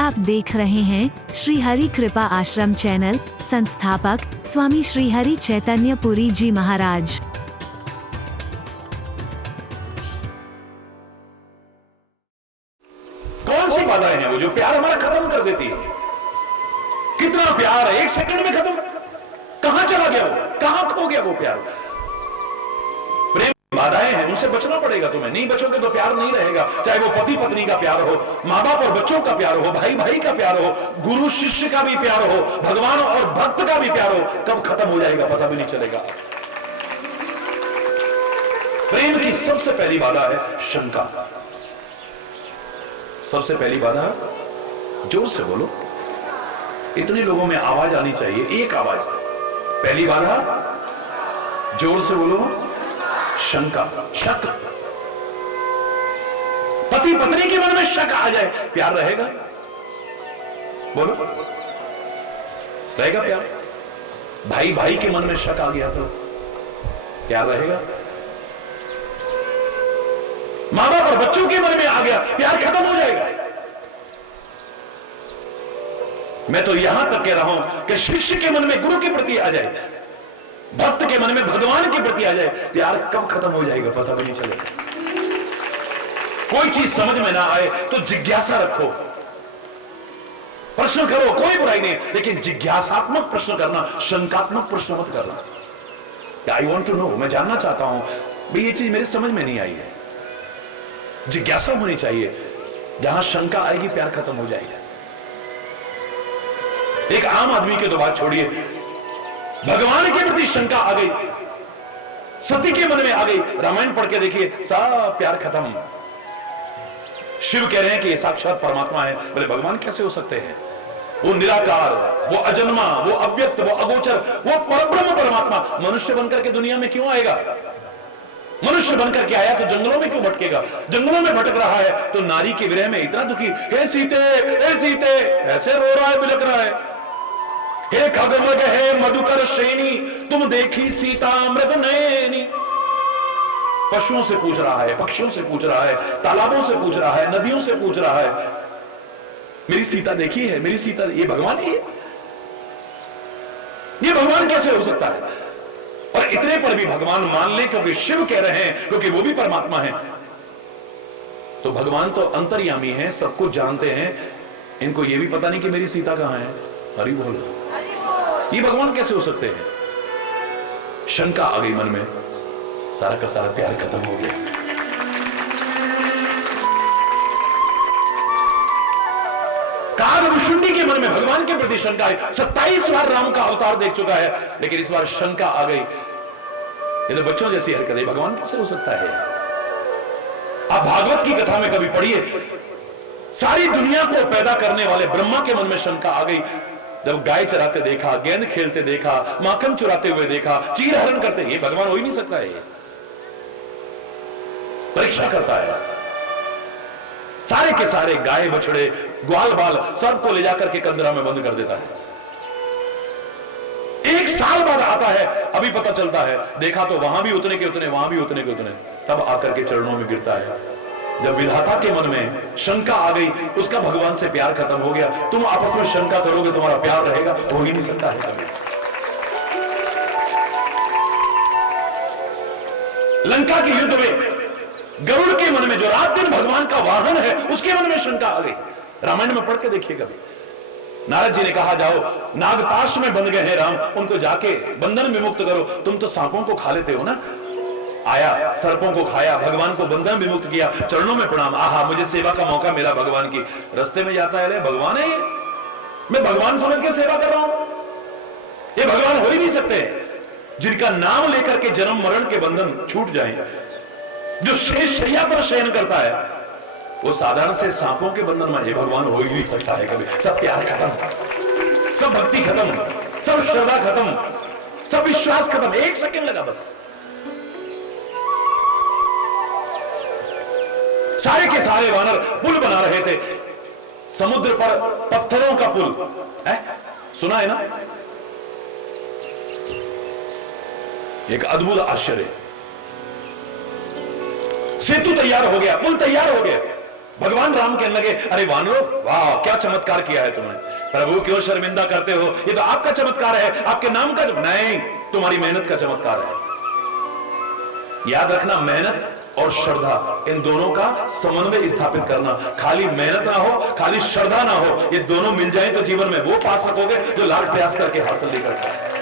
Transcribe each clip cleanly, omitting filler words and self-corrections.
आप देख रहे हैं श्री हरि कृपा आश्रम चैनल। संस्थापक स्वामी श्री हरि चैतन्य पुरी जी महाराज। कौन सी बाधाएं हैं वो जो प्यार हमारा खत्म कर देती है? कितना प्यार है, एक सेकंड में खत्म। कहां चला गया वो, कहां खो गया वो प्यार? प्रेम बाधाएं हैं, उनसे बचना पड़ेगा तुम्हें। नहीं बचोगे तो प्यार नहीं रहेगा। चाहे वो पति पत्नी का प्यार हो, माँ बाप और बच्चों का प्यार हो, भाई भाई का प्यार हो, गुरु शिष्य का भी प्यार हो, भगवान और भक्त का भी प्यार हो, कब खत्म हो जाएगा पता भी नहीं चलेगा। प्रेम की सबसे पहली बाधा है शंका। सबसे पहली बाधा, जोर से बोलो, इतने लोगों में आवाज आनी चाहिए, एक आवाज। पहली बाधा, जोर से बोलो, शंका, शक। पति पत्नी के मन में शक आ जाए, प्यार रहेगा? बोलो, रहेगा प्यार? भाई भाई के मन में शक आ गया तो प्यार रहेगा? मां बाप और बच्चों के मन में आ गया, प्यार खत्म हो जाएगा। मैं तो यहां तक कह रहा हूं कि शिष्य के मन में गुरु के प्रति आ जाए, भक्त के मन में भगवान के प्रति आ जाए, प्यार कब खत्म हो जाएगा पता भी नहीं चलेगा। कोई चीज समझ में ना आए तो जिज्ञासा रखो, प्रश्न करो, कोई बुराई नहीं, लेकिन जिज्ञासात्मक प्रश्न करना, शंकात्मक प्रश्न मत करना। आई वॉन्ट टू नो, मैं जानना चाहता हूं भाई ये चीज मेरे समझ में नहीं आई है। जिज्ञासा होनी चाहिए। जहां शंका आएगी प्यार खत्म हो जाएगा। एक आम आदमी की तो बात छोड़िए, भगवान के प्रति शंका आ गई, सती के मन में आ गई, रामायण पढ़ के देखिए, सब प्यार खत्म। शिव कह रहे हैं कि ये साक्षात परमात्मा है। बोले भगवान कैसे हो सकते हैं? वो निराकार, वो अजन्मा, वो अव्यक्त, वो अगोचर, वो परब्रह्म परमात्मा मनुष्य बनकर के दुनिया में क्यों आएगा? मनुष्य बनकर के आया तो जंगलों में क्यों भटकेगा? जंगलों में भटक रहा है तो नारी के विरह में इतना दुखी, हे सीते, हे सीते, ऐसे रो रहा है, बिलक रहा है। हे खगमग, हे मधुकर श्रेणी, तुम देखी सीता मृग नयनी। पशुओं से पूछ रहा है, पक्षियों से पूछ रहा है, तालाबों से पूछ रहा है, नदियों से पूछ रहा है, मेरी सीता देखी है, मेरी सीता। ये भगवान ही है? ये भगवान कैसे हो सकता है? और इतने पर भी भगवान मान ले क्योंकि शिव कह रहे हैं, क्योंकि वो भी परमात्मा है। तो भगवान तो अंतर्यामी है, सब कुछ जानते हैं, इनको ये भी पता नहीं कि मेरी सीता कहां है। हरि बोल। ये भगवान कैसे हो सकते हैं? शंका आ गई मन में, सारा का सारा प्यार खत्म हो गया। कागभूषुंडी के मन में भगवान के प्रति शंका है। 27 बार राम का अवतार देख चुका है, लेकिन इस बार शंका आ गई। ये तो बच्चों जैसी हरकत है, भगवान कैसे हो सकता है? आप भागवत की कथा में कभी पढ़िए, सारी दुनिया को पैदा करने वाले ब्रह्मा के मन में शंका आ गई। जब गाय चराते देखा, गेंद खेलते देखा, माखन चुराते हुए देखा, चीर हरण करते, ये भगवान हो ही नहीं सकता है। ये परीक्षा करता है, सारे के सारे गाय बछड़े ग्वाल बाल सबको ले जाकर के कंदरा में बंद कर देता है। 1 साल बाद आता है, अभी पता चलता है, देखा तो वहां भी उतने के उतने, वहां भी उतने के उतने, तब आकर के चरणों में गिरता है। जब विधाता के मन में शंका आ गई, उसका भगवान से प्यार खत्म हो गया। तुम आपस में शंका करोगे, तुम्हारा प्यार रहेगा? हो ही नहीं सकता है कभी। लंका के युद्ध में गरुड़ के मन में, जो रात दिन भगवान का वाहन है, उसके मन में शंका आ गई। रामायण में पढ़ के देखिए कभी। नारद जी ने कहा, जाओ, नागपाश में बंध गए हैं राम, उनको जाके बंधन विमुक्त करो। तुम तो सांपों को खा लेते हो ना। आया, सर्पों को खाया, भगवान को बंधन विमुक्त किया, चरणों में प्रणाम। आहा, मुझे सेवा का मौका मिला भगवान की। रास्ते में जाता है, भगवान है ये, मैं भगवान समझ के सेवा कर रहा हूं। ये भगवान हो ही नहीं सकते जिनका नाम लेकर के जन्म मरण के बंधन छूट जाए। जो शेष शैया पर शयन करता है, वो साधारण से सांपों के बंधन में, ये भगवान हो ही नहीं सकता है कभी। सब प्यार खत्म, सब भक्ति खत्म, सब श्रद्धा खत्म, सब विश्वास खत्म। 1 सेकंड लगा बस। सारे के सारे वानर पुल बना रहे थे, समुद्र पर पत्थरों का पुल है, सुना है ना? एक अद्भुत आश्चर्य। सेतु तैयार हो गया, पुल तैयार हो गया, भगवान राम कहने लगे, अरे वानरों, वाह क्या चमत्कार किया है तुमने। प्रभु क्यों शर्मिंदा करते हो, ये तो आपका चमत्कार है, आपके नाम का नहीं, तुम्हारी मेहनत का चमत्कार है। याद रखना, मेहनत और श्रद्धा, इन दोनों का समन्वय स्थापित करना। खाली मेहनत ना हो, खाली श्रद्धा ना हो, ये दोनों मिल जाए तो जीवन में वो पा सकोगे जो लाख प्रयास करके हासिल नहीं कर सकते।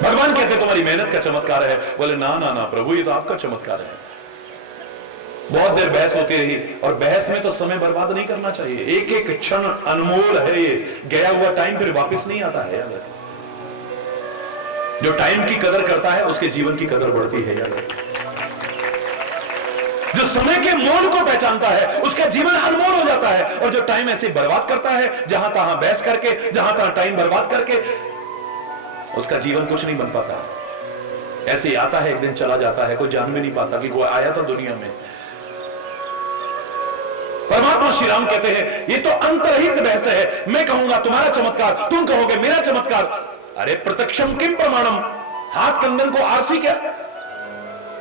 भगवान कहते तुम्हारी मेहनत का चमत्कार है। बोले ना ना ना प्रभु, ये तो आपका चमत्कार है। बहुत देर बहस होती रही, और बहस में तो समय बर्बाद नहीं करना चाहिए। एक एक क्षण अनमोल है, ये गया हुआ टाइम फिर वापस नहीं आता है। याद रखें, जो टाइम की कदर करता है उसके जीवन की कदर बढ़ती है। याद रखें, जो समय के मोल को पहचानता है उसका जीवन अनमोल हो जाता है। और जो टाइम ऐसे बर्बाद करता है, जहां तहां बहस करके, जहां तहां टाइम बर्बाद करके, उसका जीवन कुछ नहीं बन पाता। ऐसे ही आता है, एक दिन चला जाता है, कोई जान भी नहीं पाता कि कोई आया था दुनिया में। परमात्मा श्री राम कहते हैं ये तो अंतरहित बहस है। मैं कहूंगा तुम्हारा चमत्कार, तुम कहोगे मेरा चमत्कार। अरे प्रत्यक्षम किम प्रमाणम, हाथ कंगन को आरसी क्या।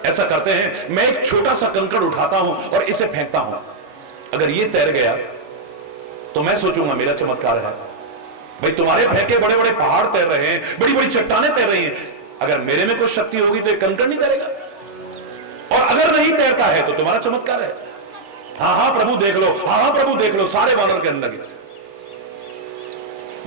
ऐसा करते हैं, मैं एक छोटा सा कंकड़ उठाता हूं और इसे फेंकता हूं, अगर ये तैर गया तो मैं सोचूंगा मेरा चमत्कार है। भाई तुम्हारे फेंके बड़े बड़े पहाड़ तैर रहे हैं, बड़ी बड़ी चट्टानें तैर रही हैं, अगर मेरे में कोई शक्ति होगी तो एक कंकड़ नहीं तैरेगा। और अगर नहीं तैरता है तो तुम्हारा चमत्कार है। हाँ हाँ प्रभु देख लो, हाँ हाँ प्रभु देख लो, सारे वानर कहने लगे।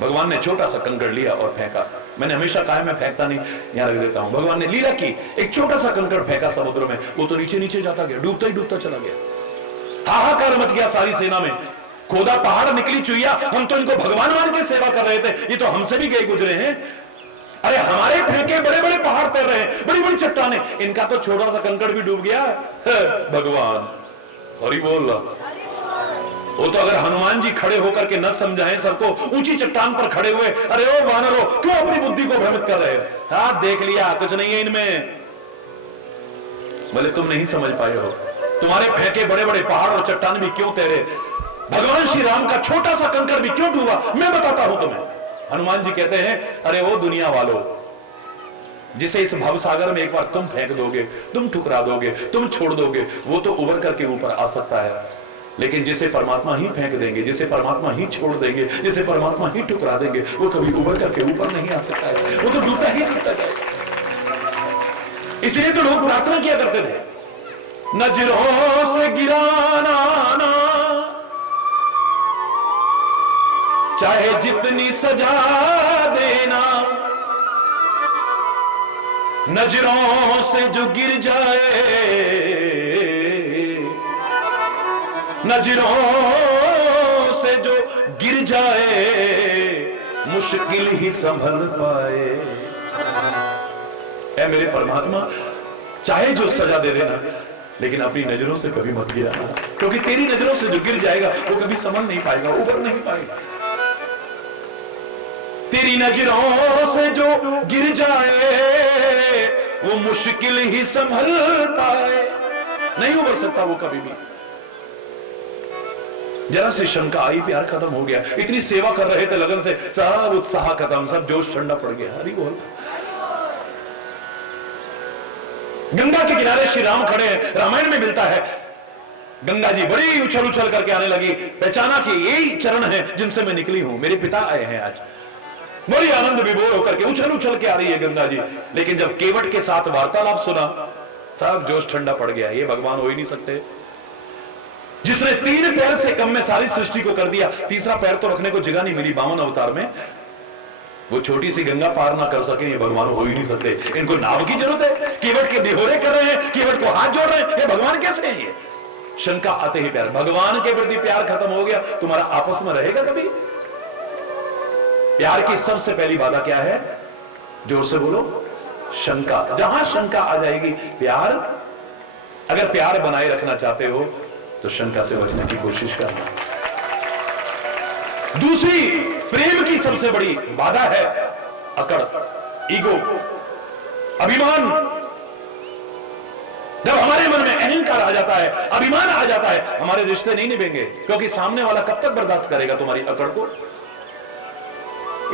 भगवान ने छोटा सा कंकड़ लिया और फेंका। मैंने हमेशा कहा मैं फेंकता नहीं, यहां रख देता हूं। भगवान ने लीला की, एक छोटा सा कंकड़ फेंका समुद्र में, वो तो नीचे नीचे जाता गया, डूबता ही डूबता चला गया। हाहाकार मच गया सारी सेना में। खोदा पहाड़ निकली चुईया, हम तो इनको भगवान मान के सेवा कर रहे थे, ये तो हमसे भी गए गुजरे हैं। अरे हमारे फेंके बड़े बड़े पहाड़ तैर रहे हैं, बड़ी बड़ी चट्टानें, इनका तो छोटा सा कंकड़ भी डूब गया। भगवान हरि बोल। वो तो अगर हनुमान जी खड़े होकर के न समझाएं सबको, ऊंची चट्टान पर खड़े हुए, अरे ओ वानरो क्यों अपनी बुद्धि को भ्रमित कर रहे हो, हाँ देख लिया कुछ नहीं है इनमें। बोले तुम नहीं समझ पाए हो, तुम्हारे फेंके बड़े बड़े पहाड़ और चट्टान भी क्यों तैरे, भगवान श्री राम का छोटा सा कंकड़ भी क्यों डूबा, मैं बताता हूं तुम्हें। हनुमान जी कहते हैं, अरे वो दुनिया वालों, जिसे इस भवसागर में एक बार तुम फेंक दोगे, तुम ठुकरा दोगे, तुम छोड़ दोगे, वो तो उबर करके ऊपर आ सकता है, लेकिन जिसे परमात्मा ही फेंक देंगे, जिसे परमात्मा ही छोड़ देंगे, जिसे परमात्मा ही ठुकरा देंगे, वो कभी उबर करके ऊपर नहीं आ सकता है, वो तो डूबता ही डूबता जाएगा। इसलिए तो लोग प्रार्थना किया करते थे, नजरों से गिराना ना, चाहे जितनी सजा देना, नजरों से जो गिर जाए, नजरों से जो गिर जाए, मुश्किल ही संभल पाए। ऐ मेरे परमात्मा, चाहे जो सजा दे देना, लेकिन अपनी नजरों से कभी मत गिराना, क्योंकि तेरी नजरों से जो गिर जाएगा वो कभी संभल नहीं पाएगा, उबर नहीं पाएगा। तेरी नजरों से जो गिर जाए वो मुश्किल ही संभल पाए, नहीं उबर सकता वो कभी भी। जरा से शंका आई, प्यार खत्म हो गया, इतनी सेवा कर रहे थे लगन से, सब उत्साह खत्म, सब जोश ठंडा पड़ गया। हरि बोल। गंगा के किनारे श्री राम खड़े हैं, रामायण में मिलता है, गंगा जी बड़ी उछल उछल करके आने लगी, पहचाना कि यही चरण है जिनसे मैं निकली हूं, मेरे पिता आए हैं आज। बड़ी आनंद विभोर होकर के उछल उछल के आ रही है गंगा जी, लेकिन जब केवट के साथ वार्तालाप सुना, सब जोश ठंडा पड़ गया। ये भगवान हो ही नहीं सकते, जिसने 3 पैर से कम में सारी सृष्टि को कर दिया, तीसरा पैर तो रखने को जगह नहीं मिली 52 अवतार में, वो छोटी सी गंगा पार ना कर सके, ये भगवान हो ही नहीं सकते। इनको नाव की जरूरत है, केवट के बिहोरे कर रहे हैं, केवट को हाथ जोड़ रहे हैं, ये भगवान कैसे हैं? ये शंका आते ही प्यार, भगवान के प्रति प्यार खत्म हो गया, तुम्हारा आपस में रहेगा कभी? प्यार की सबसे पहली बाधा क्या है? जोर से बोलो, शंका। जहां शंका आ जाएगी, प्यार, अगर प्यार बनाए रखना चाहते हो तो शंका से बचने की कोशिश करना। दूसरी प्रेम की सबसे बड़ी बाधा है अकड़, ईगो, अभिमान। जब हमारे मन में अहंकार आ जाता है, अभिमान आ जाता है, हमारे रिश्ते नहीं निभेंगे, क्योंकि सामने वाला कब तक बर्दाश्त करेगा तुम्हारी अकड़ को?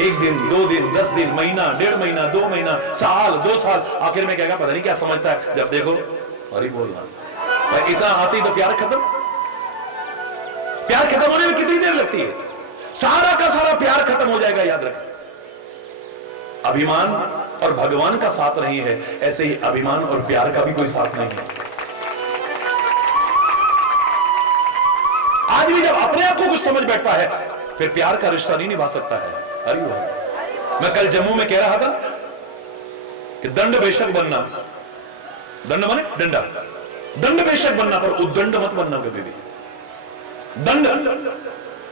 एक दिन, 2 दिन, 10 दिन, महीना, 1.5 महीना, 2 महीना, साल, 2 साल, आखिर में कहेगा पता नहीं क्या समझता है। जब देखो अरे बोलना भाई, इतना आती तो प्यार खत्म। प्यार खत्म होने में कितनी देर लगती है? सारा का सारा प्यार खत्म हो जाएगा, याद रख। अभिमान और भगवान का साथ नहीं है, ऐसे ही अभिमान और प्यार का भी कोई साथ नहीं है। आज भी जब अपने आप को कुछ समझ बैठता है, फिर प्यार का रिश्ता नहीं निभा सकता है। अरे वाह, मैं कल जम्मू में कह रहा था कि दंड बेशक बनना, दंड माने डंडा, दंड बेशक बनना पर उद्दंड मत बनना कभी भी। दंड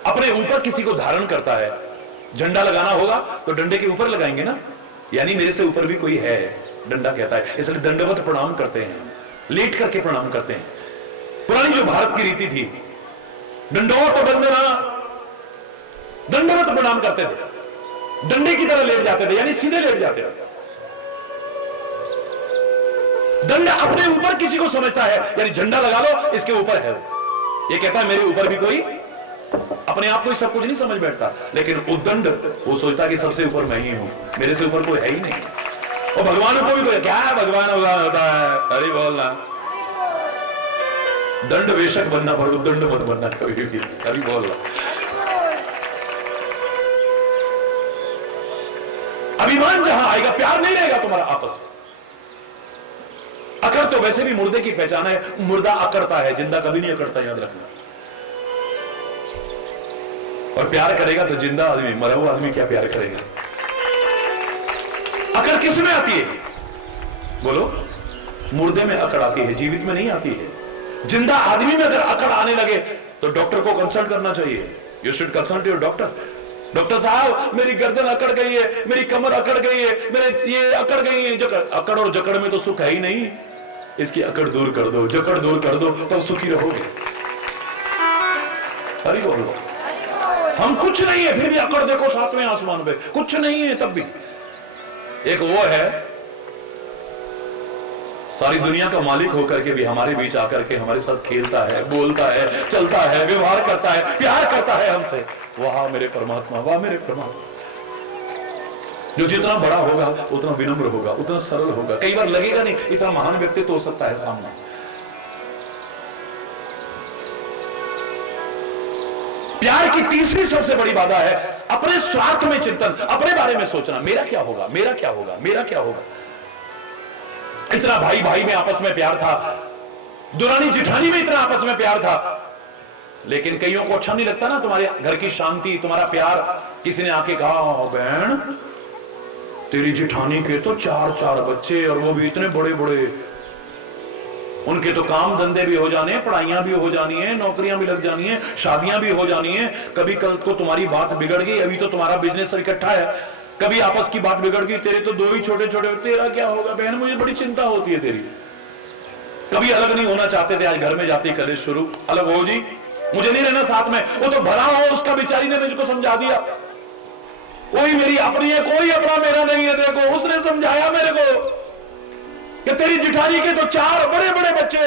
अपने ऊपर किसी को धारण करता है, झंडा लगाना होगा तो डंडे के ऊपर लगाएंगे ना, यानी मेरे से ऊपर भी कोई है, डंडा कहता है। इसलिए दंडवत प्रणाम करते हैं, लेट करके प्रणाम करते हैं। पुरानी जो भारत की रीति थी, दंडवत बंदना, दंडवत प्रणाम करते थे, डंडे की तरह लेट जाते थे, यानी सीधे लेट जाते थे। दंड अपने ऊपर किसी को समझता है, यानी झंडा लगा लो इसके ऊपर है वो। ये कहता है मेरे ऊपर भी कोई, अपने आप को ही सब कुछ नहीं समझ बैठता। लेकिन उद्दंड वो सोचता कि सबसे ऊपर मैं ही हूं, मेरे से ऊपर कोई है ही नहीं। और भगवान को भी कोई क्या है, भगवान होता है। अरे बोलना, दंड बेशक बनना पर उद्दंड मत बनना कभी भी। अरे बोलना, अभिमान जहां आएगा प्यार नहीं रहेगा तुम्हारा आपस में। अकड़ तो वैसे भी मुर्दे की पहचान है, मुर्दा अकड़ता है, जिंदा कभी नहीं अकड़ता, याद रखना। और प्यार करेगा तो जिंदा आदमी, मरा हुआ आदमी क्या प्यार करेगा? अकड़ किस में आती है बोलो? मुर्दे में अकड़ आती है, जीवित में नहीं आती है। जिंदा आदमी में अगर अकड़ आने लगे तो डॉक्टर को कंसल्ट करना चाहिए। You should consult your doctor. Doctor साहब मेरी गर्दन अकड़ गई है, मेरी कमर अकड़ गई है, मेरे ये अकड़ गई है। जकड़, अकड़ और जकड़ में तो सुख है ही नहीं, इसकी अकड़ दूर कर दो, जकड़ दूर कर दो, तब सुखी रहोगे। अरे बोलो, हम कुछ नहीं है फिर भी अकड़ देखो सातवें आसमान पे, कुछ नहीं है तब भी। एक वो है सारी दुनिया का मालिक होकर के भी हमारे बीच आकर के हमारे साथ खेलता है, बोलता है, चलता है, व्यवहार करता है, प्यार करता है हमसे। वाह मेरे परमात्मा, वाह मेरे परमात्मा। जो जितना बड़ा होगा उतना विनम्र होगा, उतना सरल होगा। कई बार लगेगा नहीं इतना महान व्यक्तित्व हो सकता है सामने। प्यार की तीसरी सबसे बड़ी बाधा है अपने स्वार्थ में चिंतन, अपने बारे में सोचना, मेरा क्या होगा, मेरा क्या होगा, मेरा क्या होगा। इतना भाई भाई में आपस में प्यार था, दुरानी जिठानी में इतना आपस में प्यार था, लेकिन कईयों को अच्छा नहीं लगता ना तुम्हारे घर की शांति, तुम्हारा प्यार। किसी ने आके कहा बहन तेरी जिठानी के तो 4-4 बच्चे, और वो भी इतने बड़े बड़े, उनके तो काम धंधे भी हो जाने हैं, पढ़ाइयां भी हो जानी है, नौकरियां भी लग जानी है, शादियां भी हो जानी है। कभी कल को तुम्हारी बात बिगड़ गई, अभी तो तुम्हारा बिजनेस इकट्ठा है, कभी आपस की बात बिगड़ गई, तेरे तो 2 ही छोटे छोटे, तेरा क्या होगा बहन, मुझे बड़ी चिंता होती है तेरी। कभी अलग नहीं होना चाहते थे, आज घर में जाते कलेश शुरू, अलग हो जी, मुझे नहीं रहना साथ में। वो तो भला हो उसका, बेचारी ने मुझको समझा दिया, कोई मेरी अपनी है, कोई अपना मेरा नहीं है। देखो उसने समझाया मेरे को कि तेरी जिठानी के तो 4 बड़े बड़े बच्चे,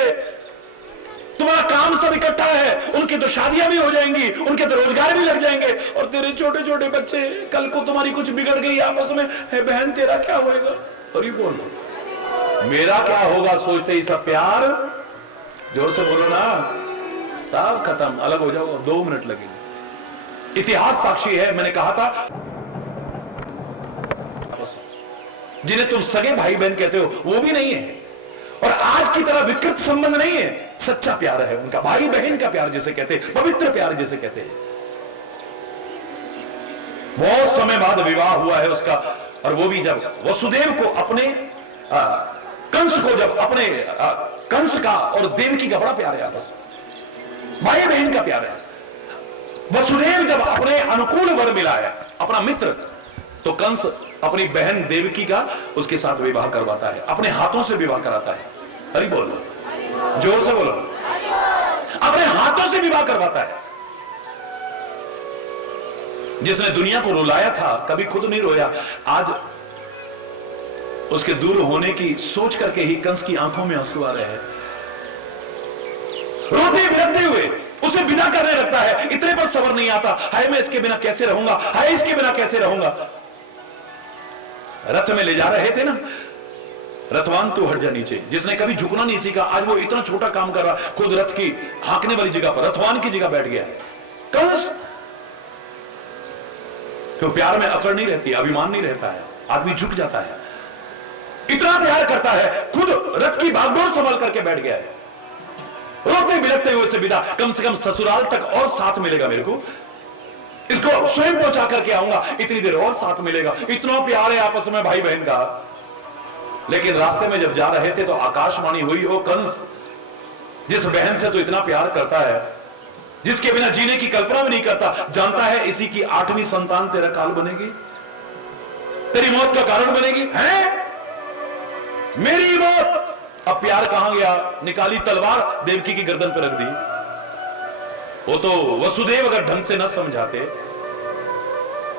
तुम्हारा काम सब इकट्ठा है, उनकी तो शादियां भी हो जाएंगी, उनके तो रोजगार भी लग जाएंगे, और तेरे छोटे छोटे बच्चे, कल को तुम्हारी कुछ बिगड़ गई आपस में, है बहन तेरा क्या होगा। और ये बोलो मेरा क्या होगा, सोचते ही सब प्यार, जोर से बोलो ना, सब खत्म, अलग हो जाओ, 2 मिनट लगेंगे। इतिहास साक्षी है, मैंने कहा था जिन्हें तुम सगे भाई बहन कहते हो वो भी नहीं है, और आज की तरह विकृत संबंध नहीं है, सच्चा प्यार है उनका, भाई बहन का प्यार जिसे कहते हैं, पवित्र प्यार जिसे कहते हैं। बहुत समय बाद विवाह हुआ है उसका, और वो भी जब वसुदेव को अपने कंस को, जब अपने कंस का और देवकी का बड़ा प्यार है, आपस भाई बहन का प्यार है। वसुदेव जब अपने अनुकूल वर मिला है, अपना मित्र, तो कंस अपनी बहन देवकी का उसके साथ विवाह करवाता है, अपने हाथों से विवाह कराता है। अरे बोलो, जोर से बोलो, अपने हाथों से विवाह करवाता है। जिसने दुनिया को रुलाया था, कभी खुद नहीं रोया, आज उसके दूर होने की सोच करके ही कंस की आंखों में आंसू आ रहे हैं। रोते बिलखते हुए उसे विदा करने लगता है। इतने पर सब्र नहीं आता, हाय मैं इसके बिना कैसे रहूंगा, हाय इसके बिना कैसे रहूंगा। रथ में ले जा रहे थे ना, रथवान तू हट जा नीचे। जिसने कभी झुकना नहीं सीखा, आज वो इतना छोटा काम कर रहा, खुद रथ की हाँकने वाली जगह पर रथवान की जगह बैठ गया। कंस, क्यों? प्यार में अकड़ नहीं रहती, अभिमान नहीं रहता है, आदमी झुक जाता है। इतना प्यार करता है, खुद रथ की भागदौड़ संभाल करके बैठ गया है। रोते बिलखते हुए से विदा, कम से कम ससुराल तक और साथ मिलेगा मेरे को, इसको स्वयं पहुंचा करके आऊंगा, इतनी देर और साथ मिलेगा। इतना प्यार है आपस में भाई बहन का। लेकिन रास्ते में जब जा रहे थे तो आकाशवाणी हुई, ओ कंस, जिस बहन से तो इतना प्यार करता है, जिसके बिना जीने की कल्पना भी नहीं करता, जानता है इसी की 8वीं संतान तेरा काल बनेगी, तेरी मौत का कारण बनेगी। है मेरी मौत। अब प्यार कहां गया? निकाली तलवार, देवकी की गर्दन पर रख दी। वो तो वसुदेव अगर ढंग से न समझाते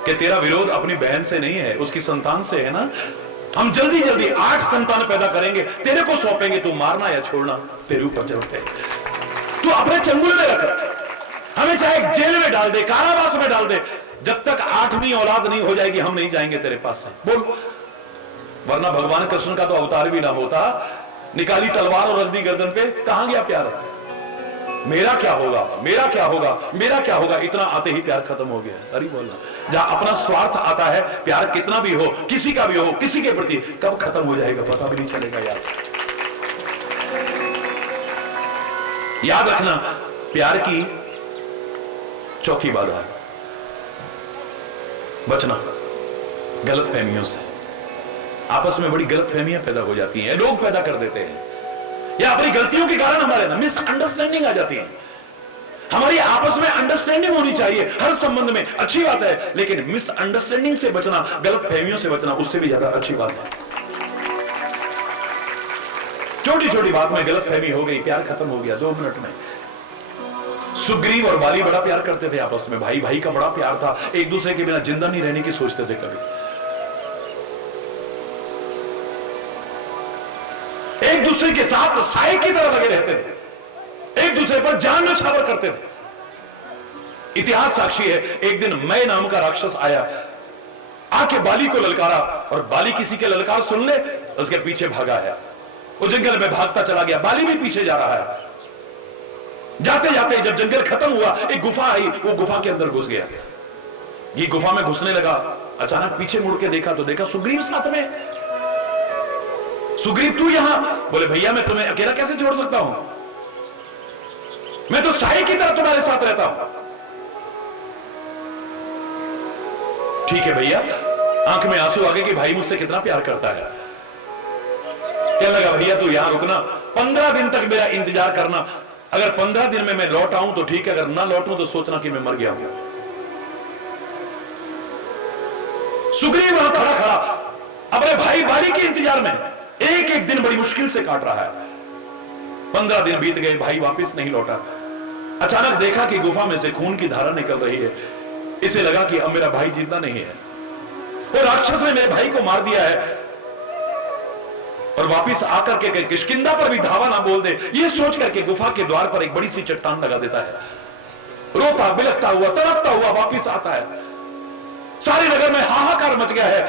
कि तेरा विरोध अपनी बहन से नहीं है, उसकी संतान से है ना, हम जल्दी जल्दी 8 संतान पैदा करेंगे, तेरे को सौंपेंगे, तू मारना या छोड़ना तेरे ऊपर चढ़ते, तू अपने चंगुल में रख, हमें चाहे जेल में डाल दे, कारावास में डाल दे, जब तक 8वीं औलाद नहीं हो जाएगी हम नहीं जाएंगे तेरे पास से। बोल, वरना भगवान कृष्ण का तो अवतार भी ना होता। निकाली तलवार और रख दी गर्दन पे। कहां गया प्यार? मेरा क्या होगा, मेरा क्या होगा, मेरा क्या होगा, इतना आते ही प्यार खत्म हो गया। अरे बोलना, जहां अपना स्वार्थ आता है, प्यार कितना भी हो, किसी का भी हो, किसी के प्रति, कब खत्म हो जाएगा पता भी नहीं चलेगा। याद रखना, प्यार की चौथी बाधा है बचना गलत फहमियों से। आपस में बड़ी गलत फहमियां पैदा हो जाती हैं, लोग पैदा कर देते हैं, या अपनी गलतियों के कारण हमारे ना मिसअंडरस्टैंडिंग आ जाती है। हमारी आपस में अंडरस्टैंडिंग होनी चाहिए हर संबंध में, अच्छी बात है, लेकिन मिसअंडरस्टैंडिंग से बचना, गलत फहमियों से बचना, उससे भी ज्यादा अच्छी बात है। छोटी छोटी बात में गलत फहमी हो गई, प्यार खत्म हो गया 2 मिनट में। सुग्रीव और बाली बड़ा प्यार करते थे आपस में, भाई भाई का बड़ा प्यार था, एक दूसरे के बिना जिंदा नहीं रहने की सोचते थे कभी। एक दूसरे के साथ साए की तरह लगे रहते थे, एक दूसरे पर जान न्यौछावर करते थे। इतिहास साक्षी है, एक दिन मैं नाम का राक्षस आया, आके बाली को ललकारा, और बाली किसी के ललकार सुन ले उसके पीछे भागा है। वो जंगल में भागता चला गया, बाली भी पीछे जा रहा है। जाते जाते जब जंगल खत्म हुआ, एक गुफा आई, वो गुफा के अंदर घुस गया। ये गुफा में घुसने लगा, अचानक पीछे मुड़ के देखा तो देखा सुग्रीव साथ में। सुग्रीव तू यहां? बोले भैया मैं तुम्हें अकेला कैसे छोड़ सकता हूं, मैं तो साए की तरह तुम्हारे साथ रहता हूं। ठीक है भैया, आंख में आंसू आ गए कि भाई मुझसे कितना प्यार करता है। क्या लगा भैया तू यहां रुकना, 15 दिन तक मेरा इंतजार करना, अगर 15 दिन में मैं लौट आऊं तो ठीक है, अगर ना लौटूं तो सोचना कि मैं मर गया हूं। सुग्रीव वहां खड़ा खड़ा अपने भाई बाली के इंतजार में एक एक दिन बड़ी मुश्किल से काट रहा है। 15 दिन बीत गए, भाई वापस नहीं लौटा। अचानक देखा कि गुफा में से खून की धारा निकल रही है। इसे लगा कि अब मेरा भाई जिंदा नहीं है, वो राक्षस ने मेरे भाई को मार दिया है, और वापस आकर के किष्किंधा पर भी धावा ना बोल दे, ये सोच करके गुफा के द्वार पर एक बड़ी सी चट्टान लगा देता है। रोता बिलखता हुआ तड़पता हुआ वापस आता है। सारे नगर में हाहाकार मच गया है,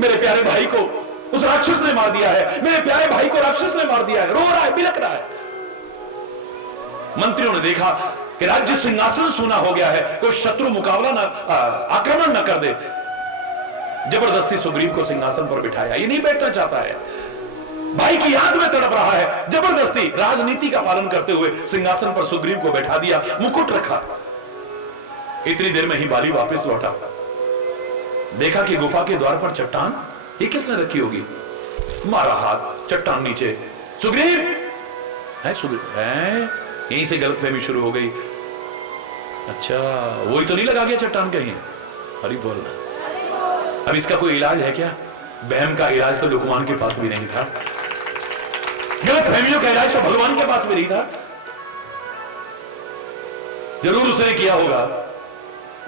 मेरे प्यारे भाई को उस राक्षस ने मार दिया है, मेरे प्यारे भाई को राक्षस ने मार दिया है। रो रहा है, बिलख रहा है। मंत्रियों ने देखा कि राज्य सिंहासन सूना हो गया है, कोई शत्रु मुकाबला ना, आक्रमण न कर दे। जबरदस्ती सुग्रीव को सिंहासन पर बिठाया, ये नहीं बैठना चाहता है, भाई की याद में तड़प रहा है। जबरदस्ती राजनीति का पालन करते हुए सिंहासन पर सुग्रीव को बैठा दिया, मुकुट रखा। इतनी देर में ही बाली वापस लौटा, देखा कि गुफा के द्वार पर चट्टान, ये किसने रखी होगी? मारा हाथ, चट्टान नीचे। सुग्रीव है, सुग्रीव है। यहीं से गलतफहमी शुरू हो गई। अच्छा, वही तो नहीं लगा गया चट्टान कहीं? अरे बोलना, अब इसका कोई इलाज है क्या? बहम का इलाज तो लुकमान के पास भी नहीं था, गलतफहमियों का इलाज तो भगवान के पास भी नहीं था। जरूर उसने किया होगा।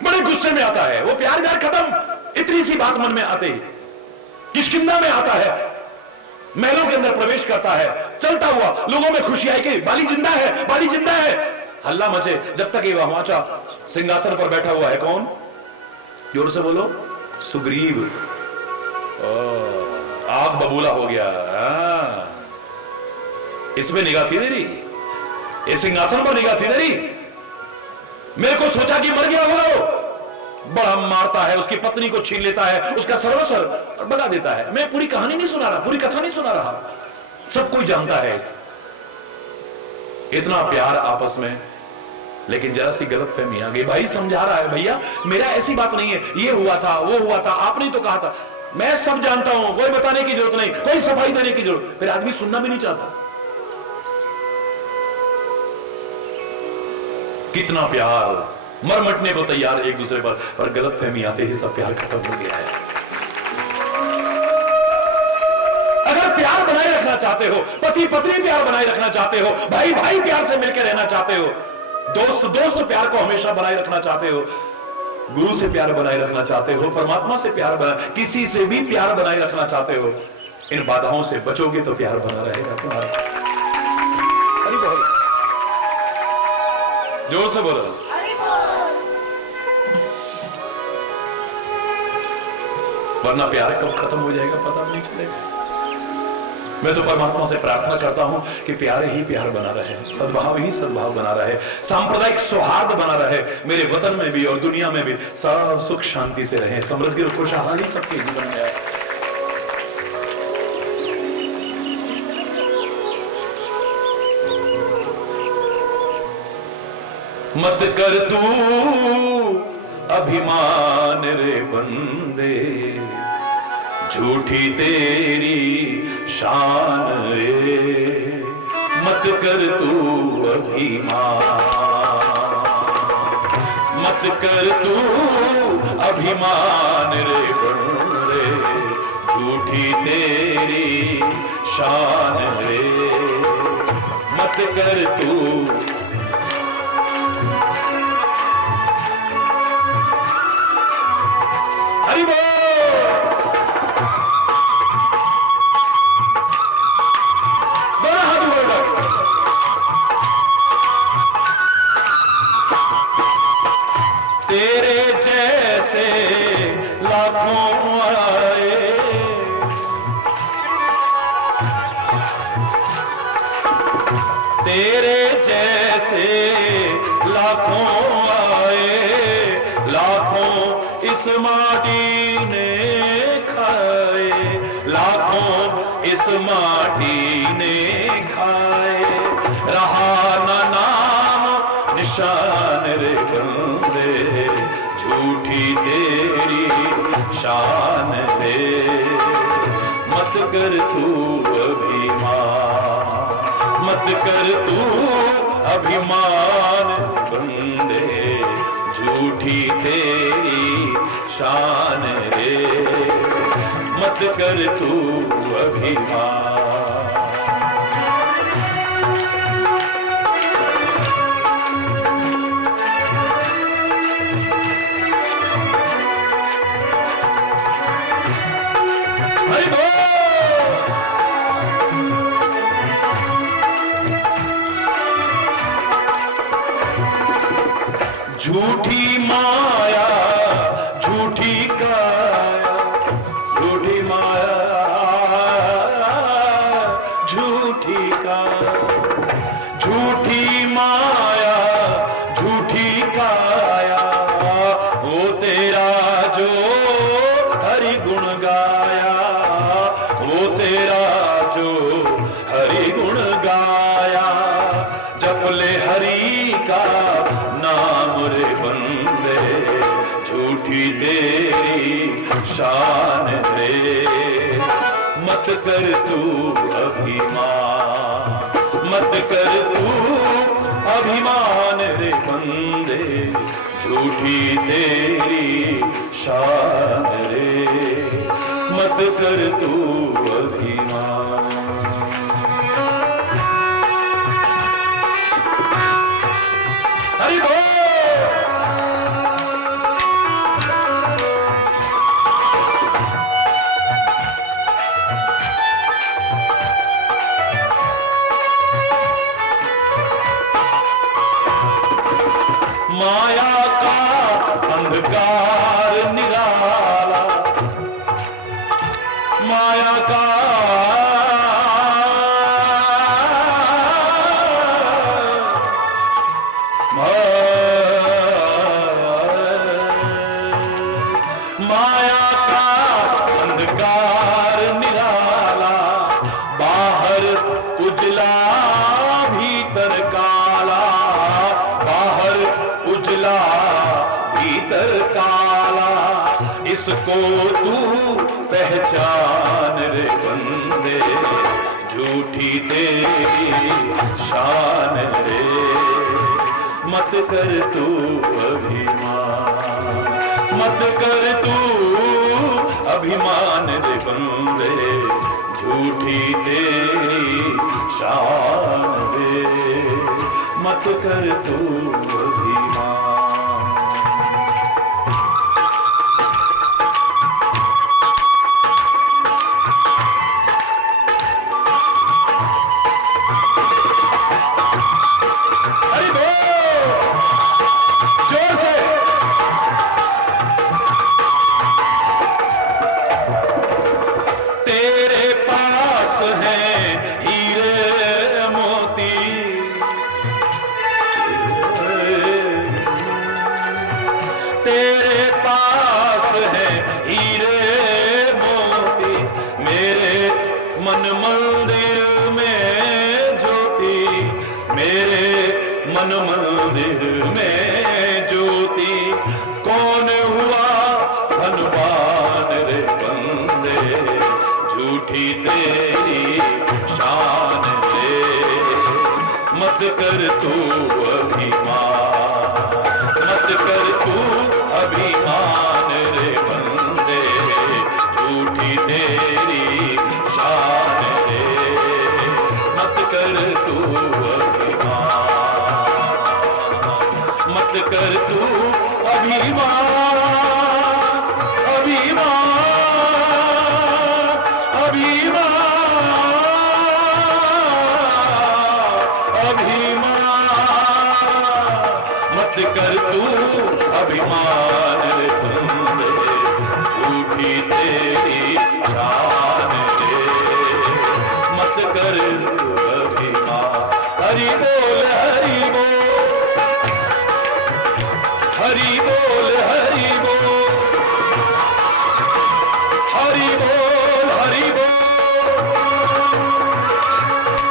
बड़े गुस्से में आता है, वो प्यार व्यार खत्म, इतनी सी बात मन में आते ही किष्किंधा में आता है, महलों के अंदर प्रवेश करता है, चलता हुआ लोगों में खुशी आई कि बाली जिंदा है, बाली जिंदा है। हल्ला मचे, जब तक ये वहां सिंहासन पर बैठा हुआ है। कौन? जोर से बोलो। सुग्रीव। आग बबूला हो गया। इसमें निगाह थी मेरी, इस सिंहासन पर निगाह थी मेरी। मेरे को सोचा कि मर गया होगा वो। बड़ा मारता है, उसकी पत्नी को छीन लेता है, उसका सर्वस्व बगा देता है। मैं पूरी कहानी नहीं सुना रहा, पूरी कथा नहीं सुना रहा, सब कोई जानता है इस। इतना प्यार आपस में, लेकिन जरा सी गलतफहमी आ गई। भाई समझा रहा है, भैया मेरा ऐसी बात नहीं है, ये हुआ था, वो हुआ था, आपने तो कहा था। मैं सब जानता हूं, कोई बताने की जरूरत नहीं, कोई सफाई देने की जरूरत। फिर आदमी सुनना भी नहीं चाहता। कितना प्यार, मर मटने को तैयार एक दूसरे पर गलतफहमी आते ही सब प्यार खत्म हो गया है। अगर प्यार बनाए रखना चाहते हो, पति पत्नी प्यार बनाए रखना चाहते हो, भाई भाई प्यार से मिलकर रहना चाहते हो, दोस्त दोस्त प्यार को हमेशा बनाए रखना चाहते हो, गुरु से प्यार बनाए रखना चाहते हो, परमात्मा से प्यार बनाए, किसी से भी प्यार बनाए रखना चाहते हो, इन बाधाओं से बचोगे तो प्यार बना रहेगा तुम्हारा। जोर से बोलो। वरना प्यार कब खत्म हो जाएगा पता भी नहीं चलेगा। मैं तो परमात्मा से प्रार्थना करता हूं कि प्यार ही प्यार बना रहे, सद्भाव ही सद्भाव बना रहे, सांप्रदायिक सौहार्द बना रहे, मेरे वतन में भी और दुनिया में भी सब सुख शांति से रहे, समृद्धि और खुशहाली सबके जीवन में आए। मत कर तू अभिमान रे बंदे, झूठी तेरी शान रे। मत कर तू अभिमान, मत कर तू अभिमान रे बंदे, झूठी तेरी शान रे। मत कर तू तेरे जैसे लाखों आए, तेरे जैसे लाखों आए, लाखों इस माटी ने खाए, लाखों इस माटी ने खाए। रहा न नाम निशान रे बंदे, झूठी तेरी शान रे। मत कर तू अभिमान, मत कर तू अभिमान बंदे, झूठी तेरी शान रे। मत कर तू अभिमान। झूठी माया, झूठी काया, झूठी माया, झूठी काया, झूठी माया, झूठी काया। वो तेरा जो हरि गुण गाया, वो तेरा जो हरि गुण गाया। जप ले हरि का नाम रे बंदे, झूठी तेरी शान रे। मत कर तू अभिमान, मत कर तू अभिमान रे बंदे, झूठी तेरी शान रे। मत कर तू अभिमान। हरि बोल। बाहर उजला भीतर काला, बाहर उजला भीतर काला, इसको तू पहचान रे बंदे, झूठी तेरी शान रे, मत कर तू अभिमान, मत कर तू अभिमान रे बंदे, झूठी तेरी शान रे, मत कर तू अभिमान। मन मंदिर में ज्योति, कौन हुआ धनवान रे बंदे, झूठी तेरी शान रे, मत कर तू अभिमान, मत कर तू अभिमान रे बंदे, झूठी तेरी शान रे, मत कर तू अभिमान, मत कर तू अभिमान, अभिमान, अभिमान, अभिमान, मत कर तू अभिमान रे बंदे, झूठी तेरी शान रे, मत कर अभिमान। हरि बोल हरि बोल, हरि बोल हरि बोल, हरि बोल हरि बोल,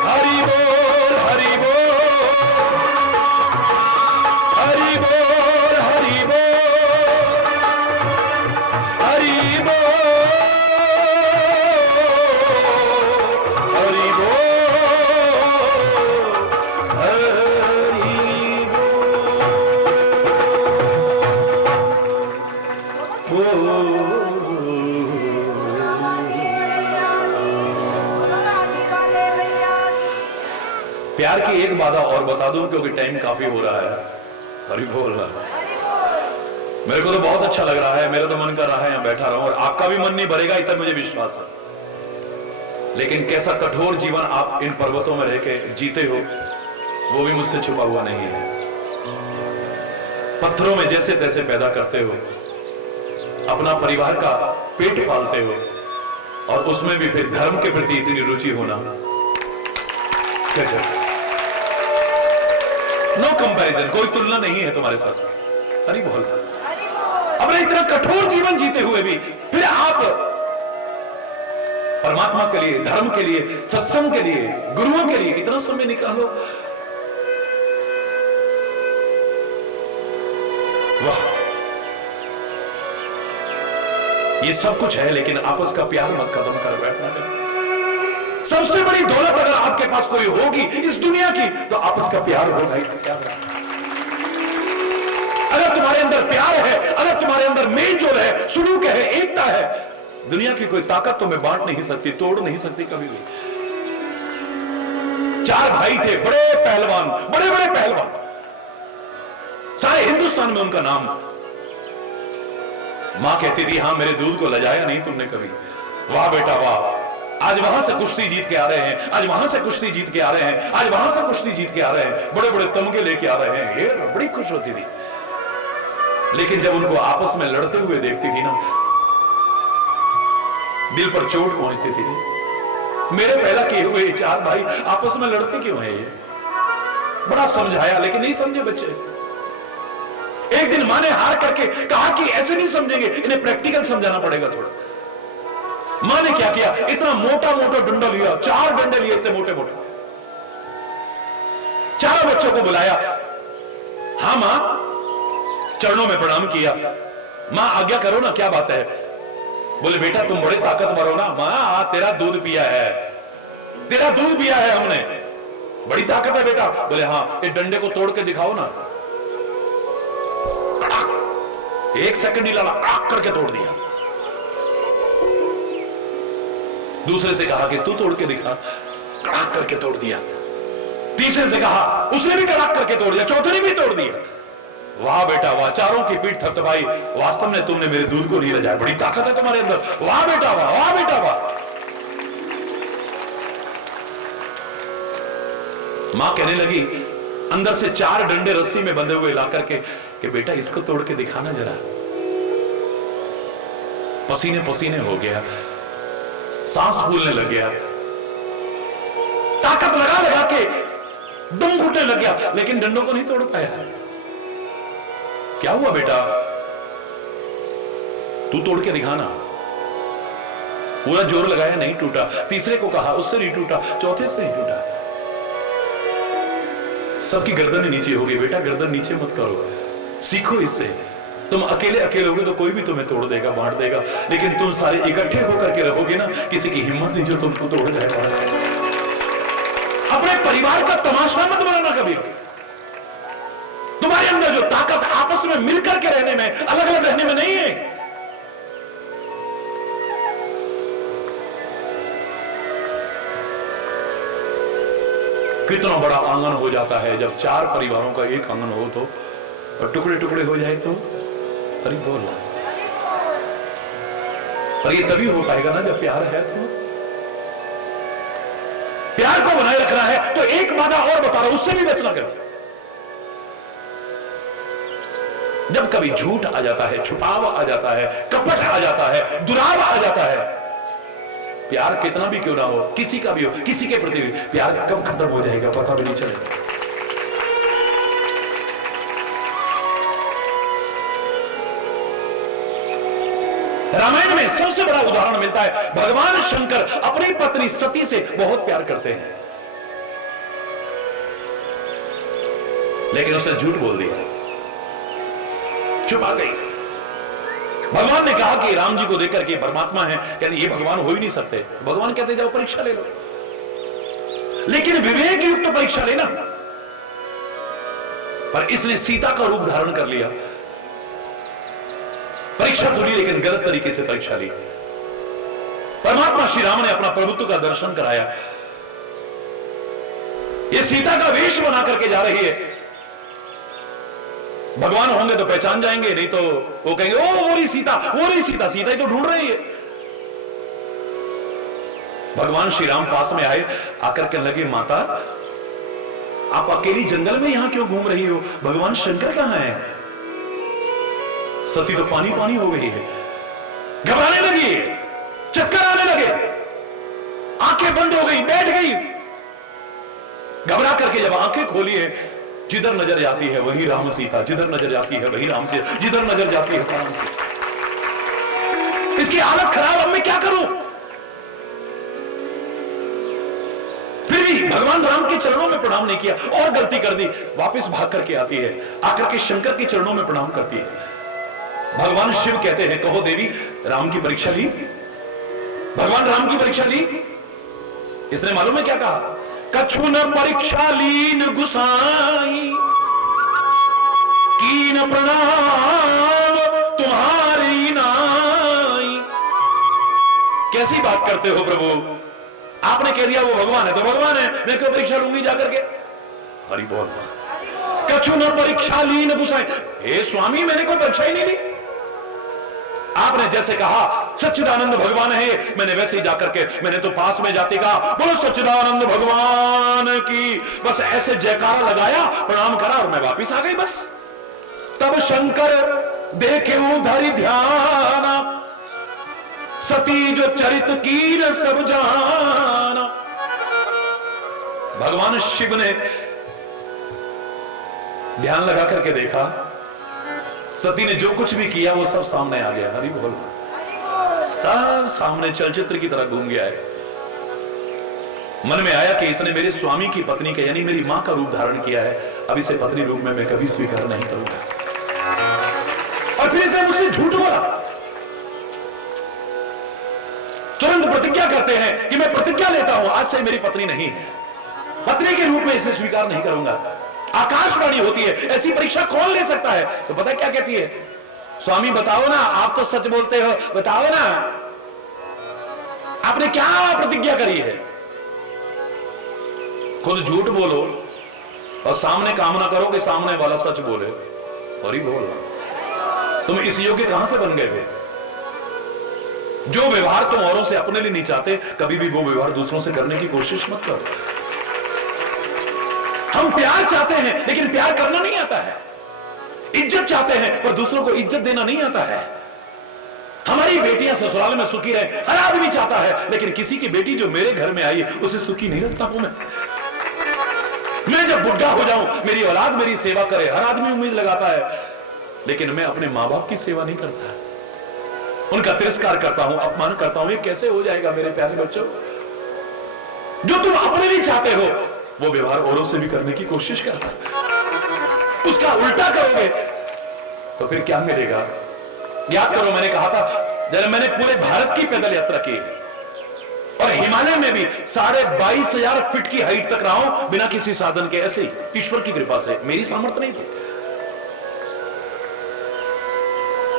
हरि बोल हरि बोल, हरि बोल हरि बोल, हरि बोल हरि बोल, प्यार की एक बाधा और बता दूं क्योंकि टाइम काफी हो रहा है। हरि बोल रहा है, मेरे को तो बहुत अच्छा लग रहा है, मेरा तो मन कर रहा है यहाँ बैठा रहूं और आपका भी मन नहीं भरेगा इतना मुझे विश्वास है। लेकिन कैसा कठोर जीवन आप इन पर्वतों में रह के जीते हो वो भी मुझसे छुपा हुआ नहीं है। पत्थरों में जैसे तैसे पैदा करते हो, अपना परिवार का पेट पालते हो और उसमें भी फिर धर्म के प्रति इतनी रुचि होना, कैसे? नो कंपैरिजन, कोई तुलना नहीं है तुम्हारे साथ। हरि बोल। अपना इतना कठोर जीवन जीते हुए भी फिर आप परमात्मा के लिए, धर्म के लिए, सत्संग के लिए, गुरुओं के लिए इतना समय निकालो। वाह, ये सब कुछ है लेकिन आपस का प्यार मत खत्म कर बैठना। सबसे बड़ी दौलत अगर आपके पास कोई होगी इस दुनिया की तो आपस का प्यार होगा। अगर तुम्हारे अंदर प्यार है, अगर तुम्हारे अंदर मेल जोल है, सुलूक है, एकता है, दुनिया की कोई ताकत तुम्हें बांट नहीं सकती, तोड़ नहीं सकती कभी भी। 4 भाई थे, बड़े पहलवान, बड़े बड़े पहलवान, सारे हिंदुस्तान में उनका नाम। मां कहती थी, हां मेरे दूध को लजाया नहीं तुमने कभी। वाह बेटा वाह, आज वहां से कुश्ती जीत के आ रहे हैं, आज वहां से कुश्ती जीत के आ रहे हैं, आज वहां से कुश्ती जीत के आ रहे हैं, बड़े बड़े तमगे लेके आ रहे हैं। ये बड़ी खुश होती थी। लेकिन जब उनको आपस में लड़ते हुए देखती थी ना, दिल पर चोट पहुंचती थी। मेरे पैदा किए हुए 4 भाई आपस में लड़ते क्यों हैं? ये बड़ा समझाया लेकिन नहीं समझे बच्चे। एक दिन मां ने हार करके कहा कि ऐसे नहीं समझेंगे, इन्हें प्रैक्टिकल समझाना पड़ेगा थोड़ा। मां ने क्या किया, इतना मोटा मोटा डंडा लिया, 4 डंडे लिए इतने मोटे मोटे, चारों बच्चों को बुलाया। हाँ मां, चरणों में प्रणाम किया। मां आज्ञा करो ना, क्या बात है? बोले बेटा तुम बड़े ताकतवर हो ना। मां तेरा दूध पिया है, तेरा दूध पिया है हमने, बड़ी ताकत है बेटा। बोले हाँ, ये डंडे को तोड़ के दिखाओ ना। 1 सेकंड नहीं लगा, आग करके तोड़ दिया। दूसरे से कहा कि तू तोड़ के दिखा, कड़ाक करके तोड़ दिया। तीसरे से कहा, उसने भी कड़ाक करके तोड़ दिया। चौथे ने भी तोड़ दिया। वाह बेटा वाह, चारों की पीठ थपथपाई। वास्तव में तुमने मेरे दूध को नहीं रजाया, बड़ी ताकत है तुम्हारे अंदर। वाह बेटा वाह, वाह बेटा वाह। मां कहने लगी अंदर से 4 डंडे रस्सी में बंधे हुए ला करके कि बेटा इसको तोड़ के दिखाना जरा। पसीने पसीने हो गया, सांस फूलने लग गया, ताकत लगा लगा के दम घुटने लग गया, लेकिन डंडों को नहीं तोड़ पाया। क्या हुआ बेटा? तू तोड़ के दिखाना। पूरा जोर लगाया, नहीं टूटा। तीसरे को कहा, उससे नहीं टूटा। चौथे से नहीं टूटा। सबकी गर्दन नीचे हो गई। बेटा गर्दन नीचे मत करो, सीखो इससे। तुम अकेले अकेले होगे तो कोई भी तुम्हें तोड़ देगा, बांट देगा, लेकिन तुम सारे इकट्ठे होकर के रहोगे ना, किसी की हिम्मत नहीं जो तुमको तोड़ जाएगा। अपने परिवार का तमाशा मत बनाना कभी। तुम्हारे अंदर जो ताकत आपस में मिलकर के रहने में, अलग अलग रहने में नहीं है। कितना बड़ा आंगन हो जाता है जब 4 परिवारों का एक आंगन हो तो, और टुकड़े टुकड़े हो जाए तो। अरे बोल, पर ये तभी हो पाएगा ना जब प्यार है। तो प्यार को बनाए रखना है तो एक वादा और बता रहा हूं, उससे भी बचना करो। जब कभी झूठ आ जाता है, छुपाव आ जाता है, कपट आ जाता है, दुराव आ जाता है, प्यार कितना भी क्यों ना हो, किसी का भी हो, किसी के प्रति भी, प्यार कब खत्म हो जाएगा पता भी नहीं चलेगा। रामायण में सबसे बड़ा उदाहरण मिलता है। भगवान शंकर अपनी पत्नी सती से बहुत प्यार करते हैं, लेकिन उसने झूठ बोल दिया, छुपा गई। भगवान ने कहा कि राम जी को देखकर के परमात्मा है, यानी ये भगवान हो ही नहीं सकते। भगवान कहते जाओ परीक्षा ले लो, लेकिन विवेक युक्त परीक्षा लेना। पर इसने सीता का रूप धारण कर लिया। परीक्षा तो ली, लेकिन गलत तरीके से परीक्षा ली। परमात्मा श्री राम ने अपना प्रभुत्व का दर्शन कराया। ये सीता का वेश बना करके जा रही है। भगवान होंगे तो पहचान जाएंगे, नहीं तो वो कहेंगे ओ वो रही सीता, वो रही सीता, सीता ही तो ढूंढ रही है। भगवान श्री राम पास में आए, आकर के लगे माता आप अकेली जंगल में यहां क्यों घूम रही हो? भगवान शंकर कहां है? सती तो पानी पानी हो गई है, घबराने लगी, चक्कर आने लगे, आंखें बंद हो गई, बैठ गई। घबरा करके जब आंखें खोली है, जिधर नजर जाती है वही राम सीता, जिधर नजर जाती है वही राम से, जिधर नजर जाती है राम से। इसकी हालत खराब, अब मैं क्या करूं? फिर भी भगवान राम के चरणों में प्रणाम नहीं किया, और गलती कर दी। वापस भाग करके आती है, आकर के शंकर के चरणों में प्रणाम करती है। भगवान शिव कहते हैं कहो देवी राम की परीक्षा ली? भगवान राम की परीक्षा ली। इसने मालूम है क्या कहा? कछु न परीक्षा लीन गुसाई, कीन प्रणाम तुम्हारी नाई। कैसी बात करते हो प्रभु, आपने कह दिया वो भगवान है तो भगवान है, मैं क्यों परीक्षा लूंगी जाकर के? हरि बोल। कछु न परीक्षा लीन गुसाई, हे स्वामी मैंने कोई परीक्षा ही नहीं ली। आपने जैसे कहा सच्चिदानंद भगवान है, मैंने वैसे ही जाकर के, मैंने तो पास में जाते कहा बोलो सच्चिदानंद भगवान की, बस ऐसे जयकारा लगाया, प्रणाम करा और मैं वापिस आ गई बस। तब शंकर देखे धरि ध्यान, सती जो चरित की न सब जाना। भगवान शिव ने ध्यान लगा करके देखा, सती ने जो कुछ भी किया वो सब सामने आ गया। हरि बोल। सब सामने चलचित्र की तरह घूम गया है। मन में आया कि इसने मेरे स्वामी की पत्नी का यानी मेरी मां का रूप धारण किया है, अब इसे पत्नी रूप में मैं कभी स्वीकार नहीं करूंगा। और फिर इसने मुझसे झूठ बोला। तुरंत प्रतिज्ञा करते हैं कि मैं प्रतिज्ञा लेता हूं आज से मेरी पत्नी नहीं है, पत्नी के रूप में इसे स्वीकार नहीं करूंगा। आकाशवाणी होती है, ऐसी परीक्षा कौन ले सकता है? तो पता क्या कहती है? स्वामी बताओ ना, आप तो सच बोलते हो, बताओ ना आपने क्या प्रतिज्ञा करी है। खुद झूठ बोलो और सामने कामना करो कि सामने वाला सच बोले, और ही बोल तुम इस योग्य कहां से बन गए थे? जो व्यवहार तुम औरों से अपने लिए नहीं चाहते, कभी भी वो व्यवहार दूसरों से करने की कोशिश मत करो। हम प्यार चाहते हैं लेकिन प्यार करना नहीं आता है, इज्जत चाहते हैं पर दूसरों को इज्जत देना नहीं आता है। हमारी बेटियां ससुराल में सुखी रहे, हर आदमी चाहता है, लेकिन किसी की बेटी जो मेरे घर में आई है उसे सुखी नहीं रखता हूं मैं जब बुढ़ा हो जाऊं मेरी औलाद मेरी सेवा करे, हर आदमी उम्मीद लगाता है, लेकिन मैं अपने मां बाप की सेवा नहीं करता, उनका तिरस्कार करता हूं, अपमान करता हूं। ये कैसे हो जाएगा मेरे प्यारे बच्चों? जो तुम अपने लिए चाहते हो वो व्यवहार औरों से भी करने की कोशिश करता है, उसका उल्टा करोगे तो फिर क्या मिलेगा? याद करो, मैंने कहा था जब मैंने पूरे भारत की पैदल यात्रा की और हिमालय में भी 22,500 फीट की हाइट तक रहा हूं बिना किसी साधन के, ऐसे ही ईश्वर की कृपा से, मेरी सामर्थ्य नहीं थी।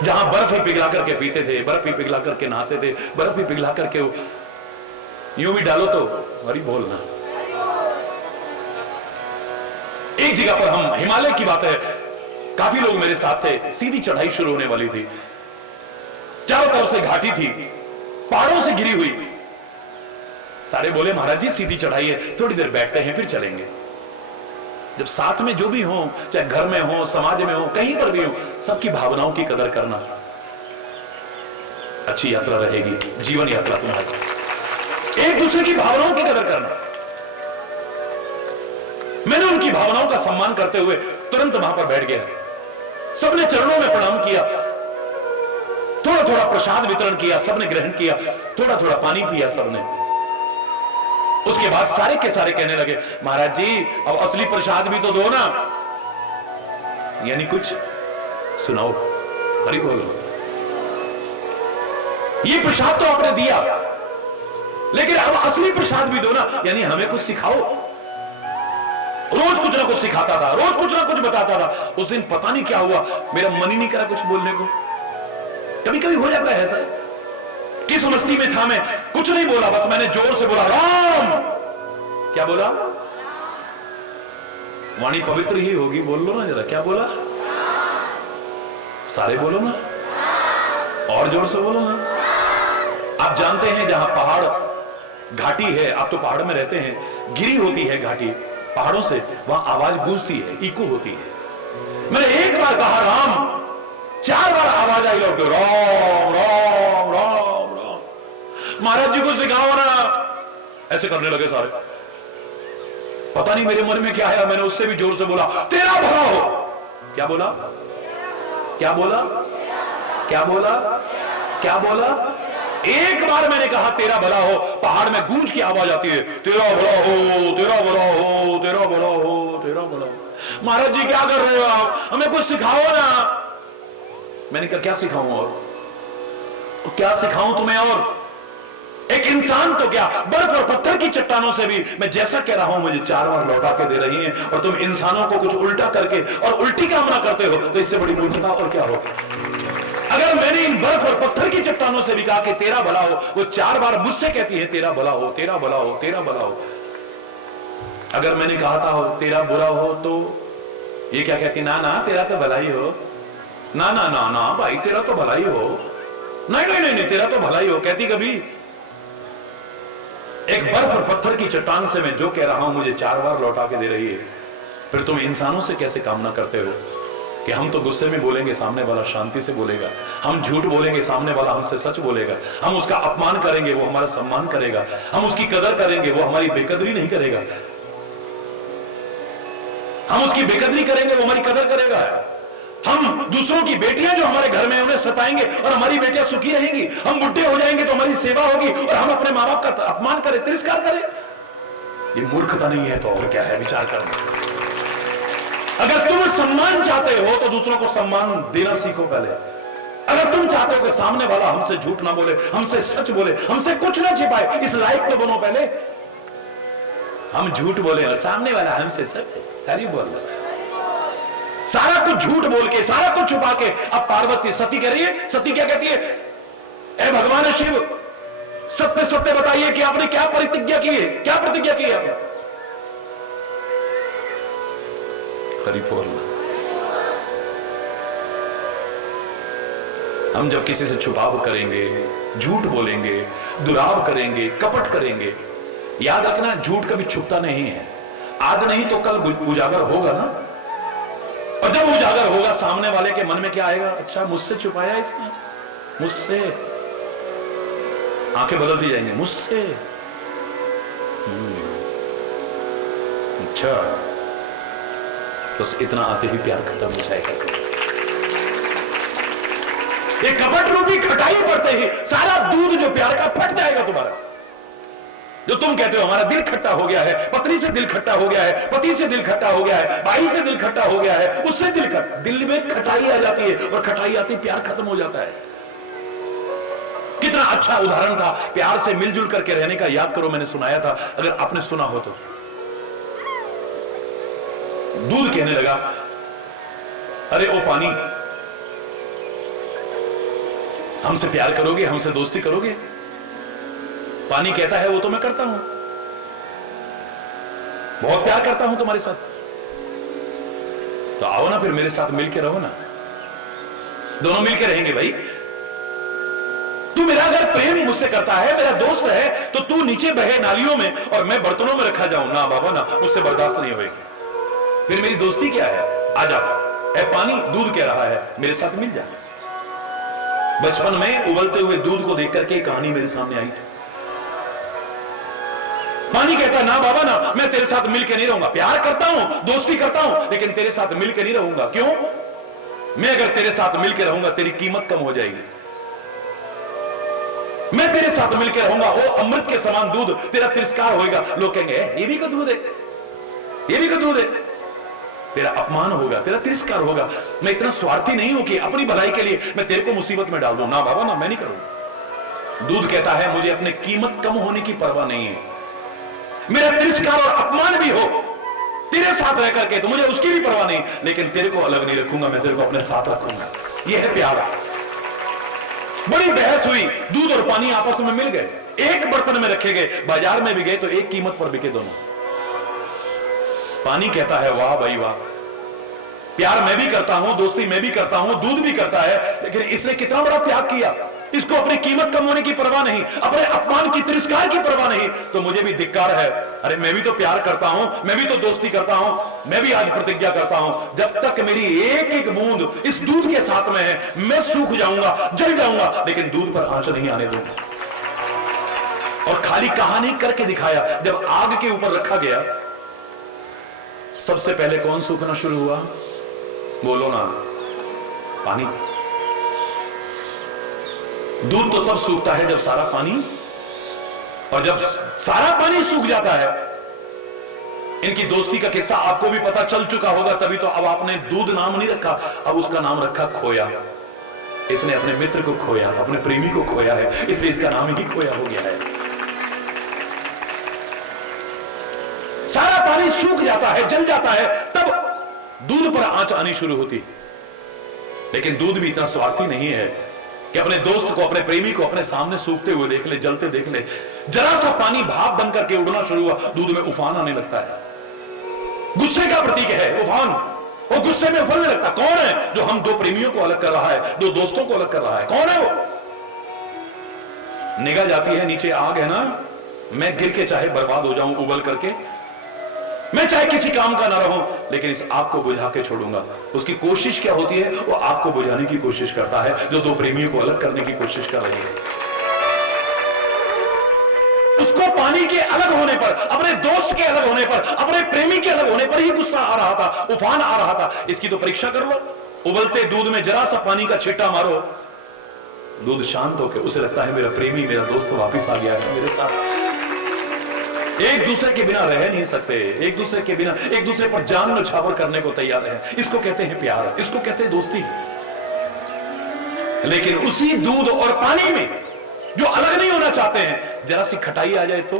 जहां बर्फ ही पिघला करके पीते थे, बर्फ ही पिघला करके नहाते थे, बर्फ ही पिघला करके यूं भी डालो तो वही बोलना। एक जगह पर हम, हिमालय की बात है, काफी लोग मेरे साथ थे, सीधी चढ़ाई शुरू होने वाली थी, चारों तरफ से घाटी थी, पहाड़ों से घिरी हुई। सारे बोले महाराज जी सीधी चढ़ाई है, थोड़ी देर बैठते हैं फिर चलेंगे। जब साथ में जो भी हो, चाहे घर में हो, समाज में हो, कहीं पर भी हो, सबकी भावनाओं की कदर करना, अच्छी यात्रा रहेगी, जीवन यात्रा तुम्हारी। एक दूसरे की भावनाओं की कदर करना। मैंने उनकी भावनाओं का सम्मान करते हुए तुरंत वहां पर बैठ गया। सबने चरणों में प्रणाम किया, थोड़ा थोड़ा प्रसाद वितरण किया, सबने ग्रहण किया, थोड़ा थोड़ा पानी पिया सबने। उसके बाद सारे के सारे कहने लगे महाराज जी अब असली प्रसाद भी तो दो ना, यानी कुछ सुनाओ, हरि बोलो। ये प्रसाद तो आपने दिया, लेकिन अब असली प्रसाद भी दो ना, यानी हमें कुछ सिखाओ। रोज कुछ ना कुछ सिखाता था, रोज कुछ ना कुछ बताता था। उस दिन पता नहीं क्या हुआ, मेरा मन ही नहीं करा कुछ बोलने को। कभी कभी हो जाता है ऐसा। किस मस्ती में था मैं, कुछ नहीं बोला, बस मैंने जोर से बोला राम। क्या बोला? वाणी पवित्र ही होगी, बोल लो ना जरा, क्या बोला? सारे बोलो ना, और जोर से बोलो ना। आप जानते हैं जहां पहाड़ घाटी है, आप तो पहाड़ में रहते हैं, गिरी होती है घाटी पहाड़ों से, वहां आवाज गूंजती है, इको होती है। मैंने एक बार कहा राम, 4 बार आवाज आई लौट के राम राम राम राम। महाराज जी को सिखाओ ना, ऐसे करने लगे सारे। पता नहीं मेरे मन में क्या आया, मैंने उससे भी जोर से बोला तेरा भला हो। क्या बोला? क्या बोला? क्या बोला? क्या बोला? एक बार मैंने कहा तेरा भला हो, पहाड़ में गूंज की आवाज आती है, तेरा भला हो, तेरा भला हो, तेरा भला हो, तेरा भला हो। महाराज जी क्या कर रहे हो आप, हमें कुछ सिखाओ ना। मैंने कहा क्या सिखाऊं, और क्या सिखाऊं तुम्हें? और एक इंसान तो क्या, बर्फ और पत्थर की चट्टानों से भी मैं जैसा कह रहा हूं मुझे 4 बार लौटा के दे रही हैं, और तुम इंसानों को कुछ उल्टा करके और उल्टी कामना करते हो, तो इससे बड़ी मूर्खता और क्या हो? अगर मैंने इन बर्फ और पत्थर की चट्टानों से भी कहा कि तेरा भला हो, वो 4 बार मुझसे कहती है तेरा भला हो, तेरा भला हो, तेरा भला हो। अगर मैंने कहा था हो तेरा बुरा हो, तो ये क्या कहती? ना ना तेरा तो भला ही हो, ना ना ना ना भाई तेरा तो भला ही हो, नहीं नहीं नहीं तेरा तो भला ही हो। कहती कभी? एक बर्फ और पत्थर की चट्टान से मैं जो कह रहा हूं मुझे 4 बार लौटा के दे रही है, फिर तुम इंसानों से कैसे कामना करते हो कि हम तो गुस्से में बोलेंगे, सामने वाला शांति से बोलेगा, हम झूठ बोलेंगे, सामने वाला हमसे सच बोलेगा, हम उसका अपमान करेंगे, वो हमारा सम्मान करेगा, हम उसकी कदर करेंगे, वो हमारी बेकदरी नहीं करेगा, हम उसकी बेकदरी करेंगे, वो हमारी कदर करेगा। हम दूसरों की बेटियां जो हमारे घर में उन्हें सताएंगे और हमारी बेटियां सुखी रहेंगी। हम बुढ़े हो जाएंगे तो हमारी सेवा होगी और हम अपने मां बाप का अपमान करें, तिरस्कार करें। ये मूर्खता नहीं है तो और क्या है? विचार करना। अगर तुम सम्मान चाहते हो तो दूसरों को सम्मान देना सीखो पहले। अगर तुम चाहते हो कि सामने वाला हमसे झूठ ना बोले, हमसे सच बोले, हमसे कुछ ना छिपाए, इस लायक तो बनो पहले। हम झूठ बोले और सामने वाला हमसे सच तारीफ बोल रहा है। सारा कुछ झूठ बोल के, सारा कुछ छुपा के। अब पार्वती सती कह रही है, सती क्या कहती है? ए भगवान शिव, सत्य सत्य बताइए कि आपने क्या प्रतिज्ञा की है? क्या प्रतिज्ञा की है आपने? हरि बोल। हम जब किसी से छुपाव करेंगे, झूठ बोलेंगे, दुराव करेंगे, कपट करेंगे, याद रखना झूठ कभी छुपता नहीं है। आज नहीं तो कल उजागर होगा ना। और जब उजागर होगा सामने वाले के मन में क्या आएगा? अच्छा मुझसे छुपाया इसने, मुझसे। आंखें बदलती जाएंगी, मुझसे। अच्छा, बस इतना आते ही प्यार खत्म हो जाएगा। ये कपट रूपी खटाई पड़ते ही सारा दूध जो प्यार का फट जाएगा तुम्हारा। जो तुम कहते हो हमारा दिल खट्टा हो गया है, पत्नी से दिल खट्टा हो गया है, पति से दिल खट्टा हो गया है, भाई से दिल खट्टा हो गया है, उससे दिल में खटाई आ जाती है और खटाई आती प्यार खत्म हो जाता है। कितना अच्छा उदाहरण था प्यार से मिलजुल करके रहने का। याद करो, मैंने सुनाया था, अगर आपने सुना हो तो। दूध कहने लगा, अरे ओ पानी, हमसे प्यार करोगे, हमसे दोस्ती करोगे? पानी कहता है वो तो मैं करता हूं, बहुत प्यार करता हूं तुम्हारे साथ। तो आओ ना फिर मेरे साथ मिलके रहो ना, दोनों मिलके रहेंगे भाई। तू मेरा अगर प्रेम मुझसे करता है, मेरा दोस्त है, तो तू नीचे बहे नालियों में और मैं बर्तनों में रखा जाऊं ना बाबा ना, मुझसे बर्दाश्त नहीं होगी। फिर मेरी दोस्ती क्या है? आजा ए पानी, दूध कह रहा है मेरे साथ मिल जा। बचपन में उबलते हुए दूध को देख करके कहानी मेरे सामने आई थी। पानी कहता ना बाबा ना, मैं तेरे साथ मिलके नहीं रहूंगा। प्यार करता हूं, दोस्ती करता हूं, लेकिन तेरे साथ मिलके नहीं रहूंगा। क्यों? मैं अगर तेरे साथ मिलके रहूंगा तेरी कीमत कम हो जाएगी। मैं तेरे साथ मिलके रहूंगा, वो अमृत के समान दूध, तेरा तिरस्कार होगा। लोग कहेंगे ये भी का दूध है, ये भी का दूध है। तेरा अपमान होगा, तेरा तिरस्कार होगा। मैं इतना स्वार्थी नहीं हूं कि अपनी भलाई के लिए मैं तेरे को मुसीबत में डाल दूं। ना बाबा ना, मैं नहीं करूंगा। दूध कहता है मुझे अपने कीमत कम होने की परवाह नहीं है। मेरा तिरस्कार और अपमान भी हो तेरे साथ रह करके तो मुझे उसकी भी परवाह नहीं, लेकिन तेरे को अलग नहीं रखूंगा, मैं तेरे को अपने साथ रखूंगा। यह है प्यार। बड़ी बहस हुई, दूध और पानी आपस में मिल गए, एक बर्तन में रखे गए, बाजार में भी गए तो एक कीमत पर बिके दोनों। पानी कहता है वाह भाई वाह, प्यार मैं भी करता हूं, दोस्ती मैं भी करता हूं, दूध भी करता है, लेकिन इसने कितना बड़ा त्याग किया। इसको अपनी कीमत कम होने की परवाह नहीं, अपने अपमान की, तिरस्कार की परवाह नहीं, तो मुझे भी धिक्कार है। अरे मैं भी तो प्यार करता हूं, मैं भी तो दोस्ती करता हूं, मैं भी आज प्रतिज्ञा करता हूं, जब तक मेरी एक एक बूंद इस दूध के साथ में है, मैं सूख जाऊंगा, जल जाऊंगा, लेकिन दूध पर आंच नहीं आने दूंगा। और खाली कहानी करके दिखाया। जब आग के ऊपर रखा गया, सबसे पहले कौन सूखना शुरू हुआ? बोलो ना, पानी। दूध तो तब सूखता है जब सारा पानी, और जब सारा पानी सूख जाता है। इनकी दोस्ती का किस्सा आपको भी पता चल चुका होगा, तभी तो अब आपने दूध नाम नहीं रखा, अब उसका नाम रखा खोया। इसने अपने मित्र को खोया, अपने प्रेमी को खोया है, इसलिए इसका नाम ही खोया हो गया है। सारा पानी सूख जाता है, जल जाता है, तब दूध पर आंच आनी शुरू होती है। लेकिन दूध भी इतना स्वार्थी नहीं है कि अपने दोस्त को, अपने प्रेमी को अपने सामने सूखते हुए देख ले, जलते देख ले। जरा सा पानी भाप बन करके उड़ना शुरू हुआ, दूध में उफान आने लगता है। गुस्से का प्रतीक है उफान, वो गुस्से में उफलने लगता। कौन है जो हम दो प्रेमियों को अलग कर रहा है, दो दोस्तों को अलग कर रहा है? कौन है वो? निगाह जाती है, नीचे आग है ना, मैं गिर के चाहे बर्बाद हो जाऊं उबल करके, मैं चाहे किसी काम का ना रहूं, लेकिन इस आग को बुझा के छोड़ूंगा। उसकी कोशिश क्या होती है? वो आग को बुझाने की कोशिश करता है, जो दो प्रेमियों को अलग करने की कोशिश कर रही है। उसको पानी के अलग होने पर, अपने दोस्त के अलग होने पर, अपने प्रेमी के अलग होने पर ही गुस्सा आ रहा था, उफान आ रहा था। इसकी तो परीक्षा कर लो, उबलते दूध में जरा सा पानी का छिट्टा मारो, दूध शांत होकर उसे लगता है मेरा प्रेमी, मेरा दोस्त वापिस आ गया है मेरे साथ। एक दूसरे के बिना रह नहीं सकते, एक दूसरे के बिना, एक दूसरे पर जान न्यौछावर करने को तैयार है। इसको कहते हैं प्यार, इसको कहते हैं दोस्ती। लेकिन उसी दूध और पानी में जो अलग नहीं होना चाहते हैं, जरा सी खटाई आ जाए तो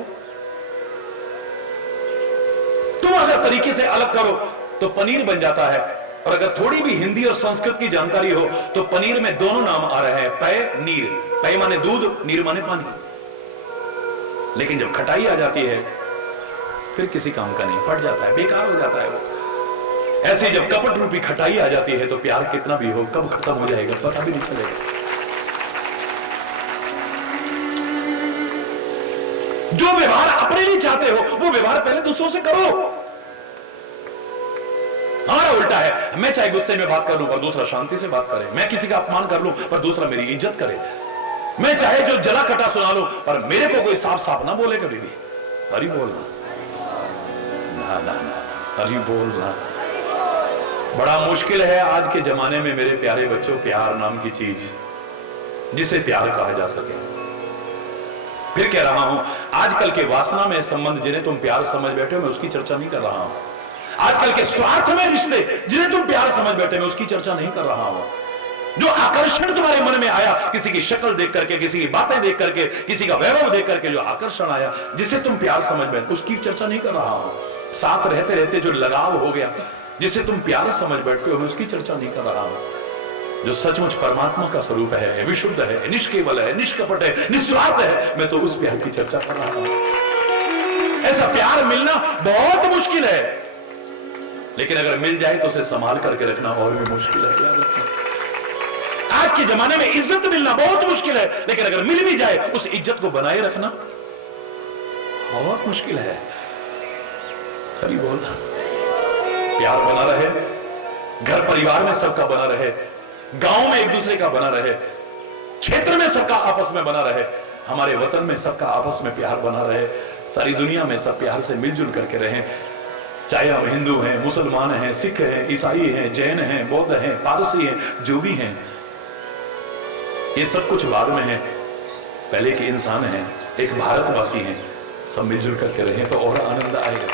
तुम अगर तरीके से अलग करो तो पनीर बन जाता है। और अगर थोड़ी भी हिंदी और संस्कृत की जानकारी हो तो पनीर में दोनों नाम आ रहे हैं, पय नीर। पय माने दूध, नीर माने पानी। लेकिन जब खटाई आ जाती है फिर किसी काम का नहीं, फट जाता है, बेकार हो जाता है वो। ऐसे जब कपट रूपी खटाई आ जाती है तो प्यार कितना भी हो कब खत्म हो जाएगा पता भी नहीं चलेगा। जो व्यवहार अपने लिए चाहते हो वो व्यवहार पहले दूसरों से करो। हमारा उल्टा है, मैं चाहे गुस्से में बात कर लूं पर दूसरा शांति से बात करे, मैं किसी का अपमान कर लूं पर दूसरा मेरी इज्जत करे, मैं चाहे जो जला कटा सुना लूं पर मेरे को कोई साफ साफ ना बोले कभी भी। हरि बोलना, ना ना ना, हरि बोलना। बड़ा मुश्किल है आज के जमाने में मेरे प्यारे बच्चों, प्यार नाम की चीज जिसे प्यार कहा जा सके। फिर कह रहा हूं, आजकल के वासना में संबंध जिन्हें तुम प्यार समझ बैठे हो, मैं उसकी चर्चा नहीं कर रहा हूं। आजकल के स्वार्थ में रिश्ते जिन्हें तुम प्यार समझ बैठे, मैं उसकी चर्चा नहीं कर रहा हूं। जो आकर्षण तुम्हारे मन में आया, किसी की शक्ल देख करके, किसी की बातें देख करके, किसी का वैभव देख करके जो आकर्षण आया, जिसे तुम प्यार समझ बैठे, उसकी चर्चा नहीं कर रहा हूं। साथ रहते रहते जो लगाव हो गया, जिसे तुम प्यार समझ बैठते हो, मैं उसकी चर्चा नहीं कर रहा हूं। जो सचमुच परमात्मा का स्वरूप है, विशुद्ध है, निष्केवल है, निष्कपट है, निस्वार्थ है, मैं तो उस प्यार की चर्चा कर रहा हूं। ऐसा प्यार मिलना बहुत मुश्किल है, लेकिन अगर मिल जाए तो उसे संभाल करके रखना और भी मुश्किल है। याद रखना, आज के जमाने में इज्जत मिलना बहुत मुश्किल है, लेकिन अगर मिल भी जाए उस इज्जत को बनाए रखना बहुत मुश्किल है। हरि बोल। प्यार बना रहे, घर परिवार में सबका बना रहे, गांव में एक दूसरे का बना रहे, क्षेत्र में सबका आपस में बना रहे, हमारे वतन में सबका आपस में प्यार बना रहे, सारी दुनिया में सब प्यार से मिलजुल करके रहें। चाहे हम हिंदू हैं, मुसलमान हैं, सिख हैं, ईसाई हैं, जैन हैं, बौद्ध हैं, पारसी हैं, जो भी हैं, ये सब कुछ बाद में है, पहले के इंसान हैं, एक भारतवासी हैं। सब मिलजुल करके रहें तो और आनंद आएगा।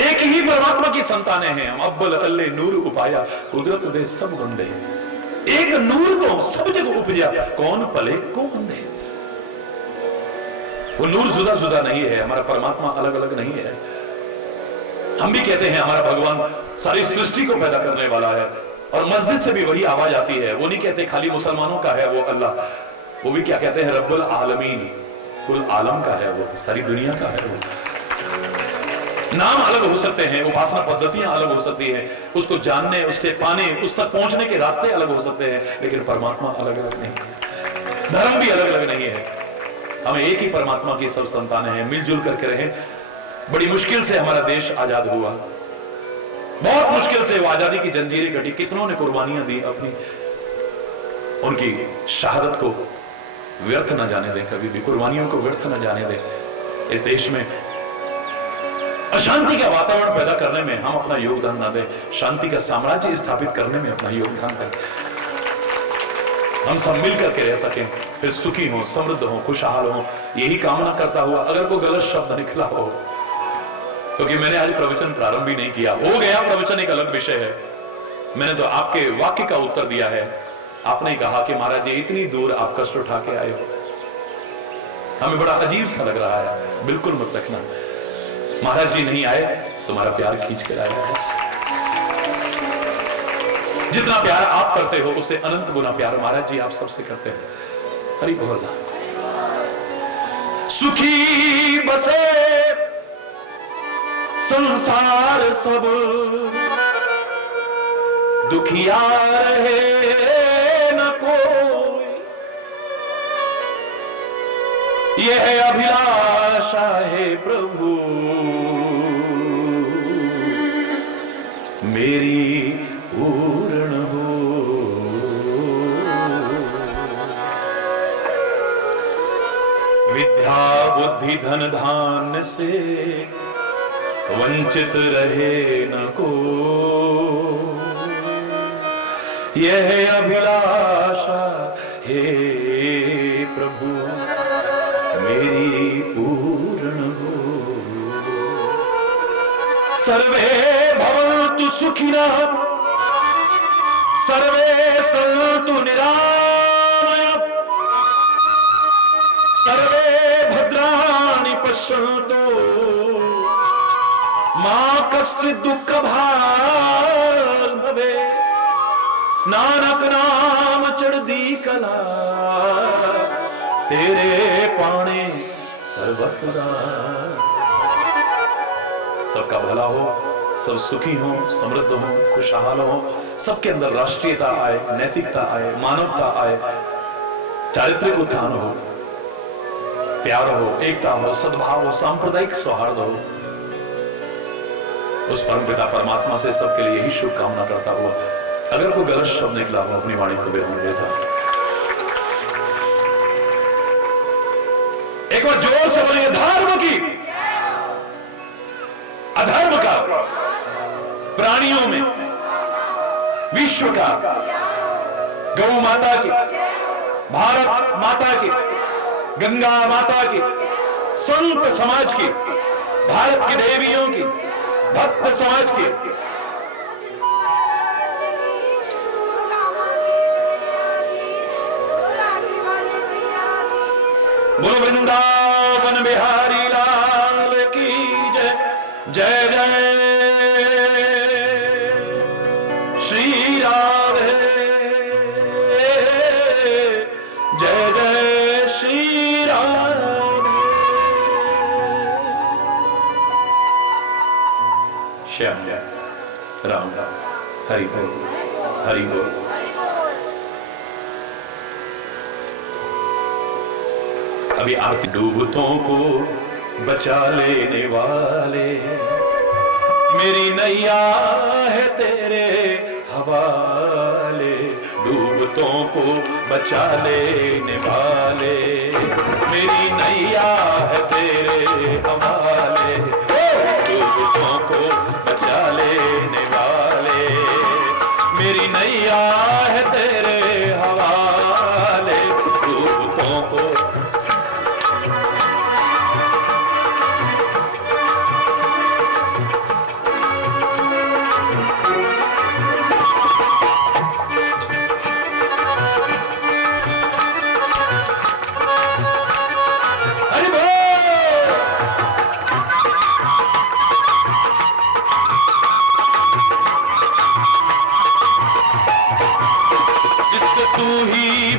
एक ही परमात्मा की संतानें हैं हम। अव्वल अल्ले नूर उपाया, कुदरत दे सब बंदे। एक नूर तो सब जगह उपजा, कौन पले को बंदे। वो नूर जुदा जुदा नहीं है, हमारा परमात्मा अलग अलग नहीं है। हम भी कहते हैं हमारा भगवान सारी सृष्टि को पैदा करने वाला है, और मस्जिद से भी वही आवाज आती है। वो नहीं कहते खाली मुसलमानों का है वो अल्लाह, वो भी क्या कहते हैं, रब्बुल आलमीन, कुल आलम का है वो, सारी दुनिया का है वो। नाम अलग हो सकते हैं, उपासना पद्धतियां अलग हो सकती हैं, उसको जानने, उससे पाने, उस तक पहुंचने के रास्ते अलग हो सकते हैं, लेकिन परमात्मा अलग अलग नहीं है, धर्म भी अलग अलग नहीं है। हम एक ही परमात्मा की सब संतानें हैं, मिलजुल करके रहें। बड़ी मुश्किल से हमारा देश आजाद हुआ, बहुत मुश्किल से वो आजादी की जंजीरें कटी, कितनों ने कुर्बानियां दी अपनी। उनकी शहादत को व्यर्थ न जाने दें, कभी भी कुर्बानियों को व्यर्थ न जाने दें। इस देश में अशांति का वातावरण पैदा करने में हम अपना योगदान न दें, शांति का साम्राज्य स्थापित करने में अपना योगदान दें। हम सब मिल करके रह सकें, फिर सुखी हो, समृद्ध हो, खुशहाल हो, यही कामना करता हुआ। अगर कोई गलत शब्द निकला हो, क्योंकि मैंने आज प्रवचन प्रारंभ भी नहीं किया, हो गया प्रवचन एक अलग विषय है। मैंने तो आपके वाक्य का उत्तर दिया है। आपने कहा कि महाराज जी इतनी दूर आप कष्ट उठा के आए हो, हमें बड़ा अजीब सा लग रहा है। बिल्कुल मत रखना, महाराज जी नहीं आए, तुम्हारा प्यार खींच कर आया है। जितना प्यार आप करते हो उससे अनंत गुना प्यार महाराज जी आप सबसे करते हैं। हरि बोल। सुखी बसे संसार सब, दुखिया रहे न कोई, यह अभिलाषा है प्रभु मेरी पूर्ण हो। विद्या बुद्धि धन धान्य से वंचित रहे न को, यह अभिलाषा हे प्रभु मेरी पूर्ण हो। सर्वे भवन्तु सुखिनः सर्वे सन्तु निरामया सर्वे भद्राणि पश्यन्तु मा कश्चित् दुःखभाग् भवेत्। नानक नाम चढ़दी कला तेरे पाने सर्वत्र। सबका भला हो, सब सुखी हो, समृद्ध हो, खुशहाल हो, सबके अंदर राष्ट्रीयता आए, नैतिकता आए, मानवता आए, चारित्रिक उत्थान हो, प्यार हो, एकता हो, सद्भाव हो, सांप्रदायिक सौहार्द हो। उस परम पिता परमात्मा से सबके लिए यही शुभकामना करता हुआ अगर कोई गलत शब्द निकला हो अपनी वाणी को विराम देता। एक बार जोर से बोलेंगे धर्म की, अधर्म का, प्राणियों में, विश्व का, गौ माता की, भारत माता की, गंगा माता की, संत समाज की, भारत की देवियों की, भक्त समाज की, बोलो वृंदावन बिहारी लाल की जय। जय जय श्री राधे, जय जय श्री राधे। श्याम राम राम हरि बोल, हरि बोल। अभी आरती। डूबतों को बचा लेने वाले मेरी नैया है तेरे हवाले। डूबतों को बचा लेने वाले मेरी नैया है तेरे हवाले। डूबतों को बचा लेने वाले मेरी नैया है तेरे हवाले। डूबतों को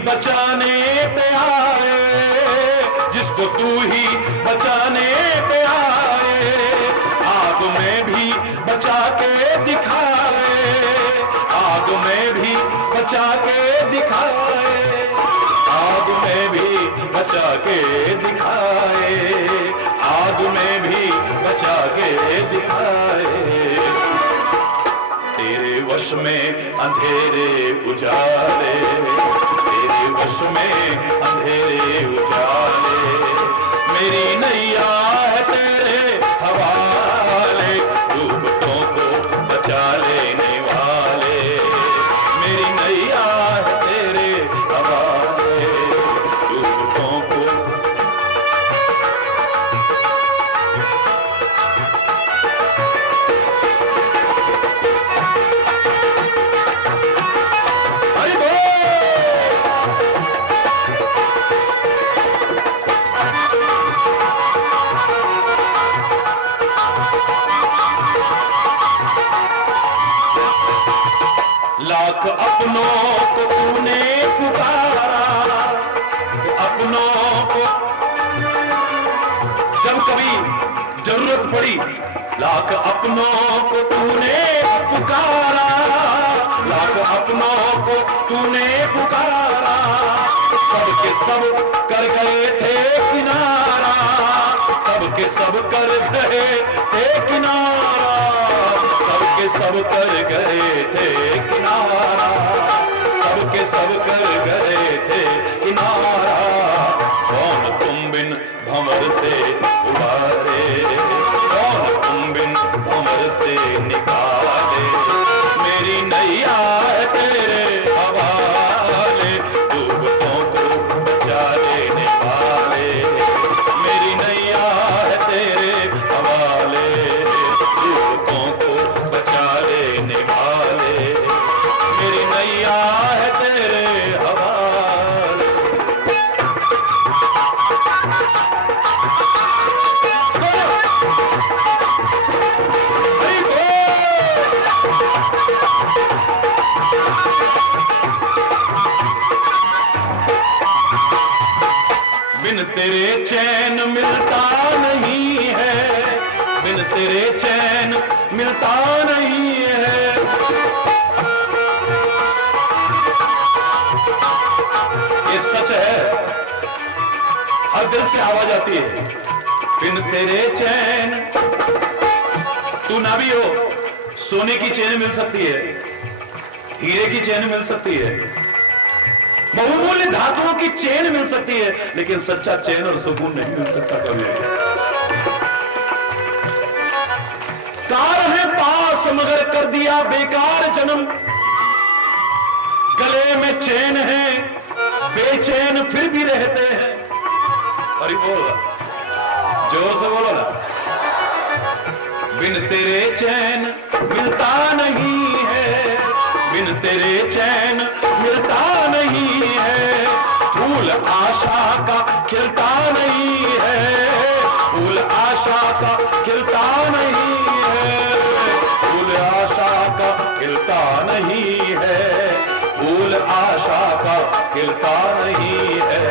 बचाने पे आए, जिसको तू ही बचाने पे आए, आग में भी बचा के दिखाए, आग में भी बचा के दिखाए, आग में भी बचा के दिखाए, आग में भी बचा के दिखाए। तेरे वश में अंधेरे उजाले, तेरे वश में अंधेरे उजाले मेरी नैया है तेरे हवाले। डूबतों को बचा लेने वाले मेरी नैया है तेरे हवाले। डूबतों को लाख अपनों को तूने पुकारा, अपनों को जब कभी जरूरत पड़ी, लाख अपनों को तूने पुकारा, लाख अपनों को तूने पुकारा। सबके सब कर गए थे किनारा, सबके सब कर गए थे किनारा, सबके सब कर गए थे किनारा, सबके सब कर गए थे किनारा। कौन तुम बिन भंवर से उबारे, कौन तुम बिन भंवर से निकाले मेरी नैया है तेरे तेरे चैन मिलता नहीं है, बिन तेरे चैन मिलता नहीं है। ये सच है, हर दिल से आवाज आती है, बिन तेरे चैन। तू ना भी हो, सोने की चैन मिल सकती है, हीरे की चैन मिल सकती है, बहुमूल्य धातुओं की चैन मिल सकती है, लेकिन सच्चा चैन और सुकून नहीं मिल सकता कभी। कार है पास मगर कर दिया बेकार जन्म, गले में चैन है बेचैन फिर भी रहते हैं। अरे बोल, जोर से बोलो ना। बिन तेरे चैन मिलता नहीं है, बिन तेरे चैन मिलता नहीं है। फूल आशा का खिलता नहीं है, फूल आशा का खिलता नहीं है, फूल आशा का खिलता नहीं है, फूल आशा का खिलता नहीं है।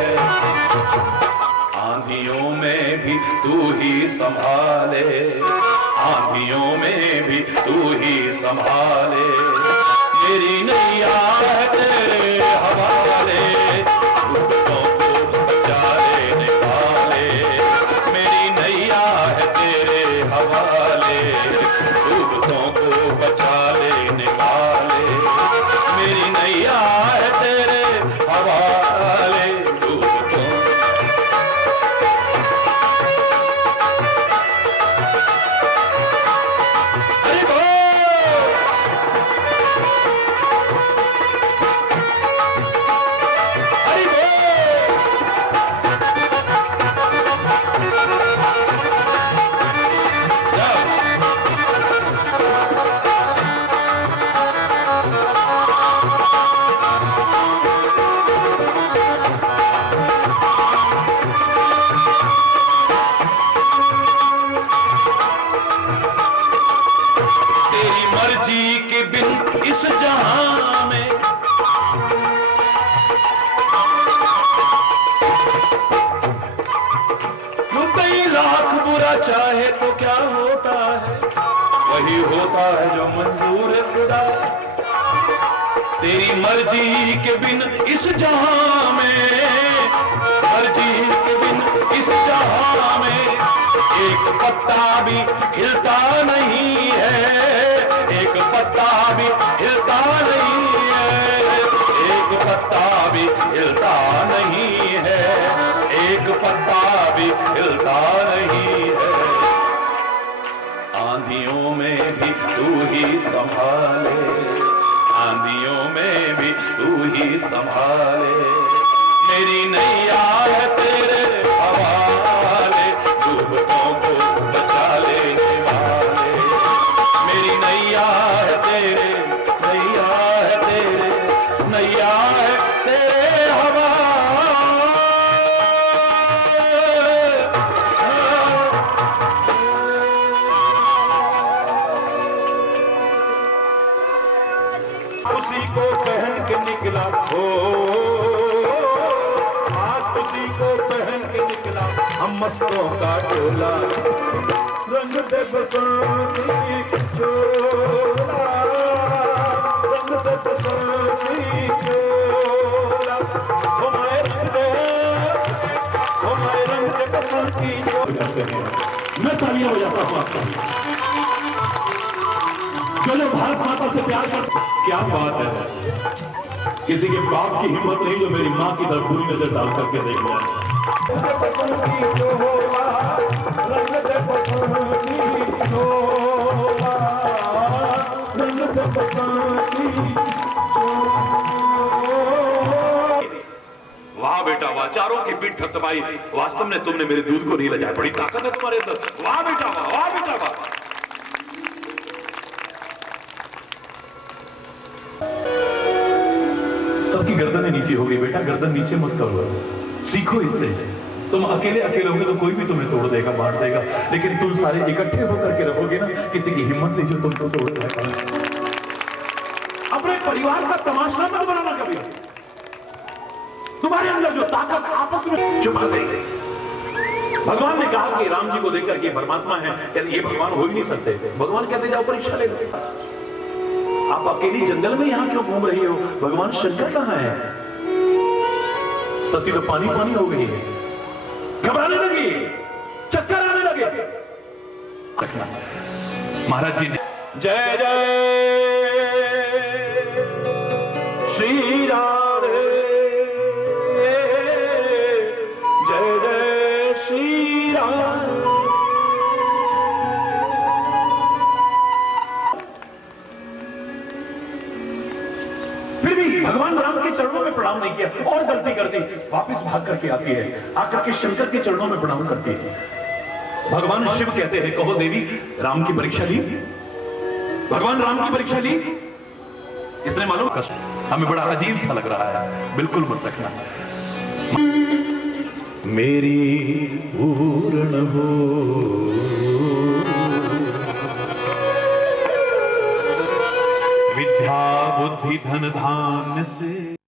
आंधियों में भी तू ही संभाले, आंधियों में भी तू ही संभाले। मेरी नैया है तेरे हवाले, डूबों को बचा लेने वाले। मेरी नैया है तेरे हवाले, डूबों को बचा लेने वाले। मेरी नैया है तेरे हवाले, डूबों। अरे बोल, तेरी मर्जी के बिन इस जहां में क्यों कई लाख बुरा चाहे तो क्या होता है, वही होता है जो मंजूर है खुदा। तेरी मर्जी के बिन इस जहां में, मर्जी के बिन इस जहां में एक पत्ता भी हिलता नहीं है, एक पत्ता भी हिलता नहीं है, एक पत्ता भी हिलता नहीं है, एक पत्ता भी हिलता नहीं है। आंधियों में भी तू ही संभाले, आंधियों में भी तू ही संभाले। मेरी नैया है तेरे हवाले, डूबों को बचा लेने वाले। मेरी नैया है तेरे, नैया है तेरे, नैया है तेरे हवाले। उसी को पहन के निकला हो, आज उसी को पहन के निकला हम मस्तों का टोला। रंग दे बसंती चोला, रंग दे बसंती चोला। हमारे रंग दे बसंती चोला। मैं तालियां बजाता हूँ आपका, जो लोग भारत माता से प्यार करते। क्या बात है, किसी के बाप की हिम्मत नहीं जो मेरी माँ की तरफ पूरी नजर डाल करके देख जाए। वाह बेटा वाह, चारों की पीठ थपथपाई। वास्तव में तुमने मेरे दूध को नहीं लजाया, बड़ी ताकत है तुम्हारे अंदर। वाह बेटा वाह, वाह बेटा वाह। सबकी गर्दन नीचे होगी बेटा, गर्दन नीचे मत करो, सीखो इससे। तुम अकेले अकेले होगे तो कोई भी तुम्हें तोड़ देगा, बांट देगा, लेकिन तुम सारे इकट्ठे होकर के रहोगे ना, किसी की हिम्मत नहीं जो तुमको तोड़ देगा। अपने परिवार का तमाशा मत बनाना कभी। तुम्हारे अंदर जो ताकत आपस में चुपा गई, भगवान ने कहा कि राम जी को देख करके परमात्मा है, कहते ये भगवान हो ही नहीं सकते। भगवान कहते जाओ परीक्षा ले लो। आप अकेली जंगल में यहां क्यों घूम रही हो? भगवान शंकर कहां है? सती तो पानी पानी हो गई है, घबराने लगी, चक्कर आने लगे। महाराज जी ने जय जय श्री राधे, जय जय श्री राधे। फिर भी भगवान राम के चरणों में प्रणाम नहीं किया और गलती कर दी, वापस भाग करके आती है, आकर के शंकर के चरणों में प्रणाम करती है। भगवान शिव कहते हैं कहो देवी राम की परीक्षा ली? भगवान राम की परीक्षा ली? इसने मालूम कष्ट हमें बड़ा अजीब सा लग रहा है, बिल्कुल मत रखना। मेरी पूर्ण हो विद्या बुद्धि धन धान्य से।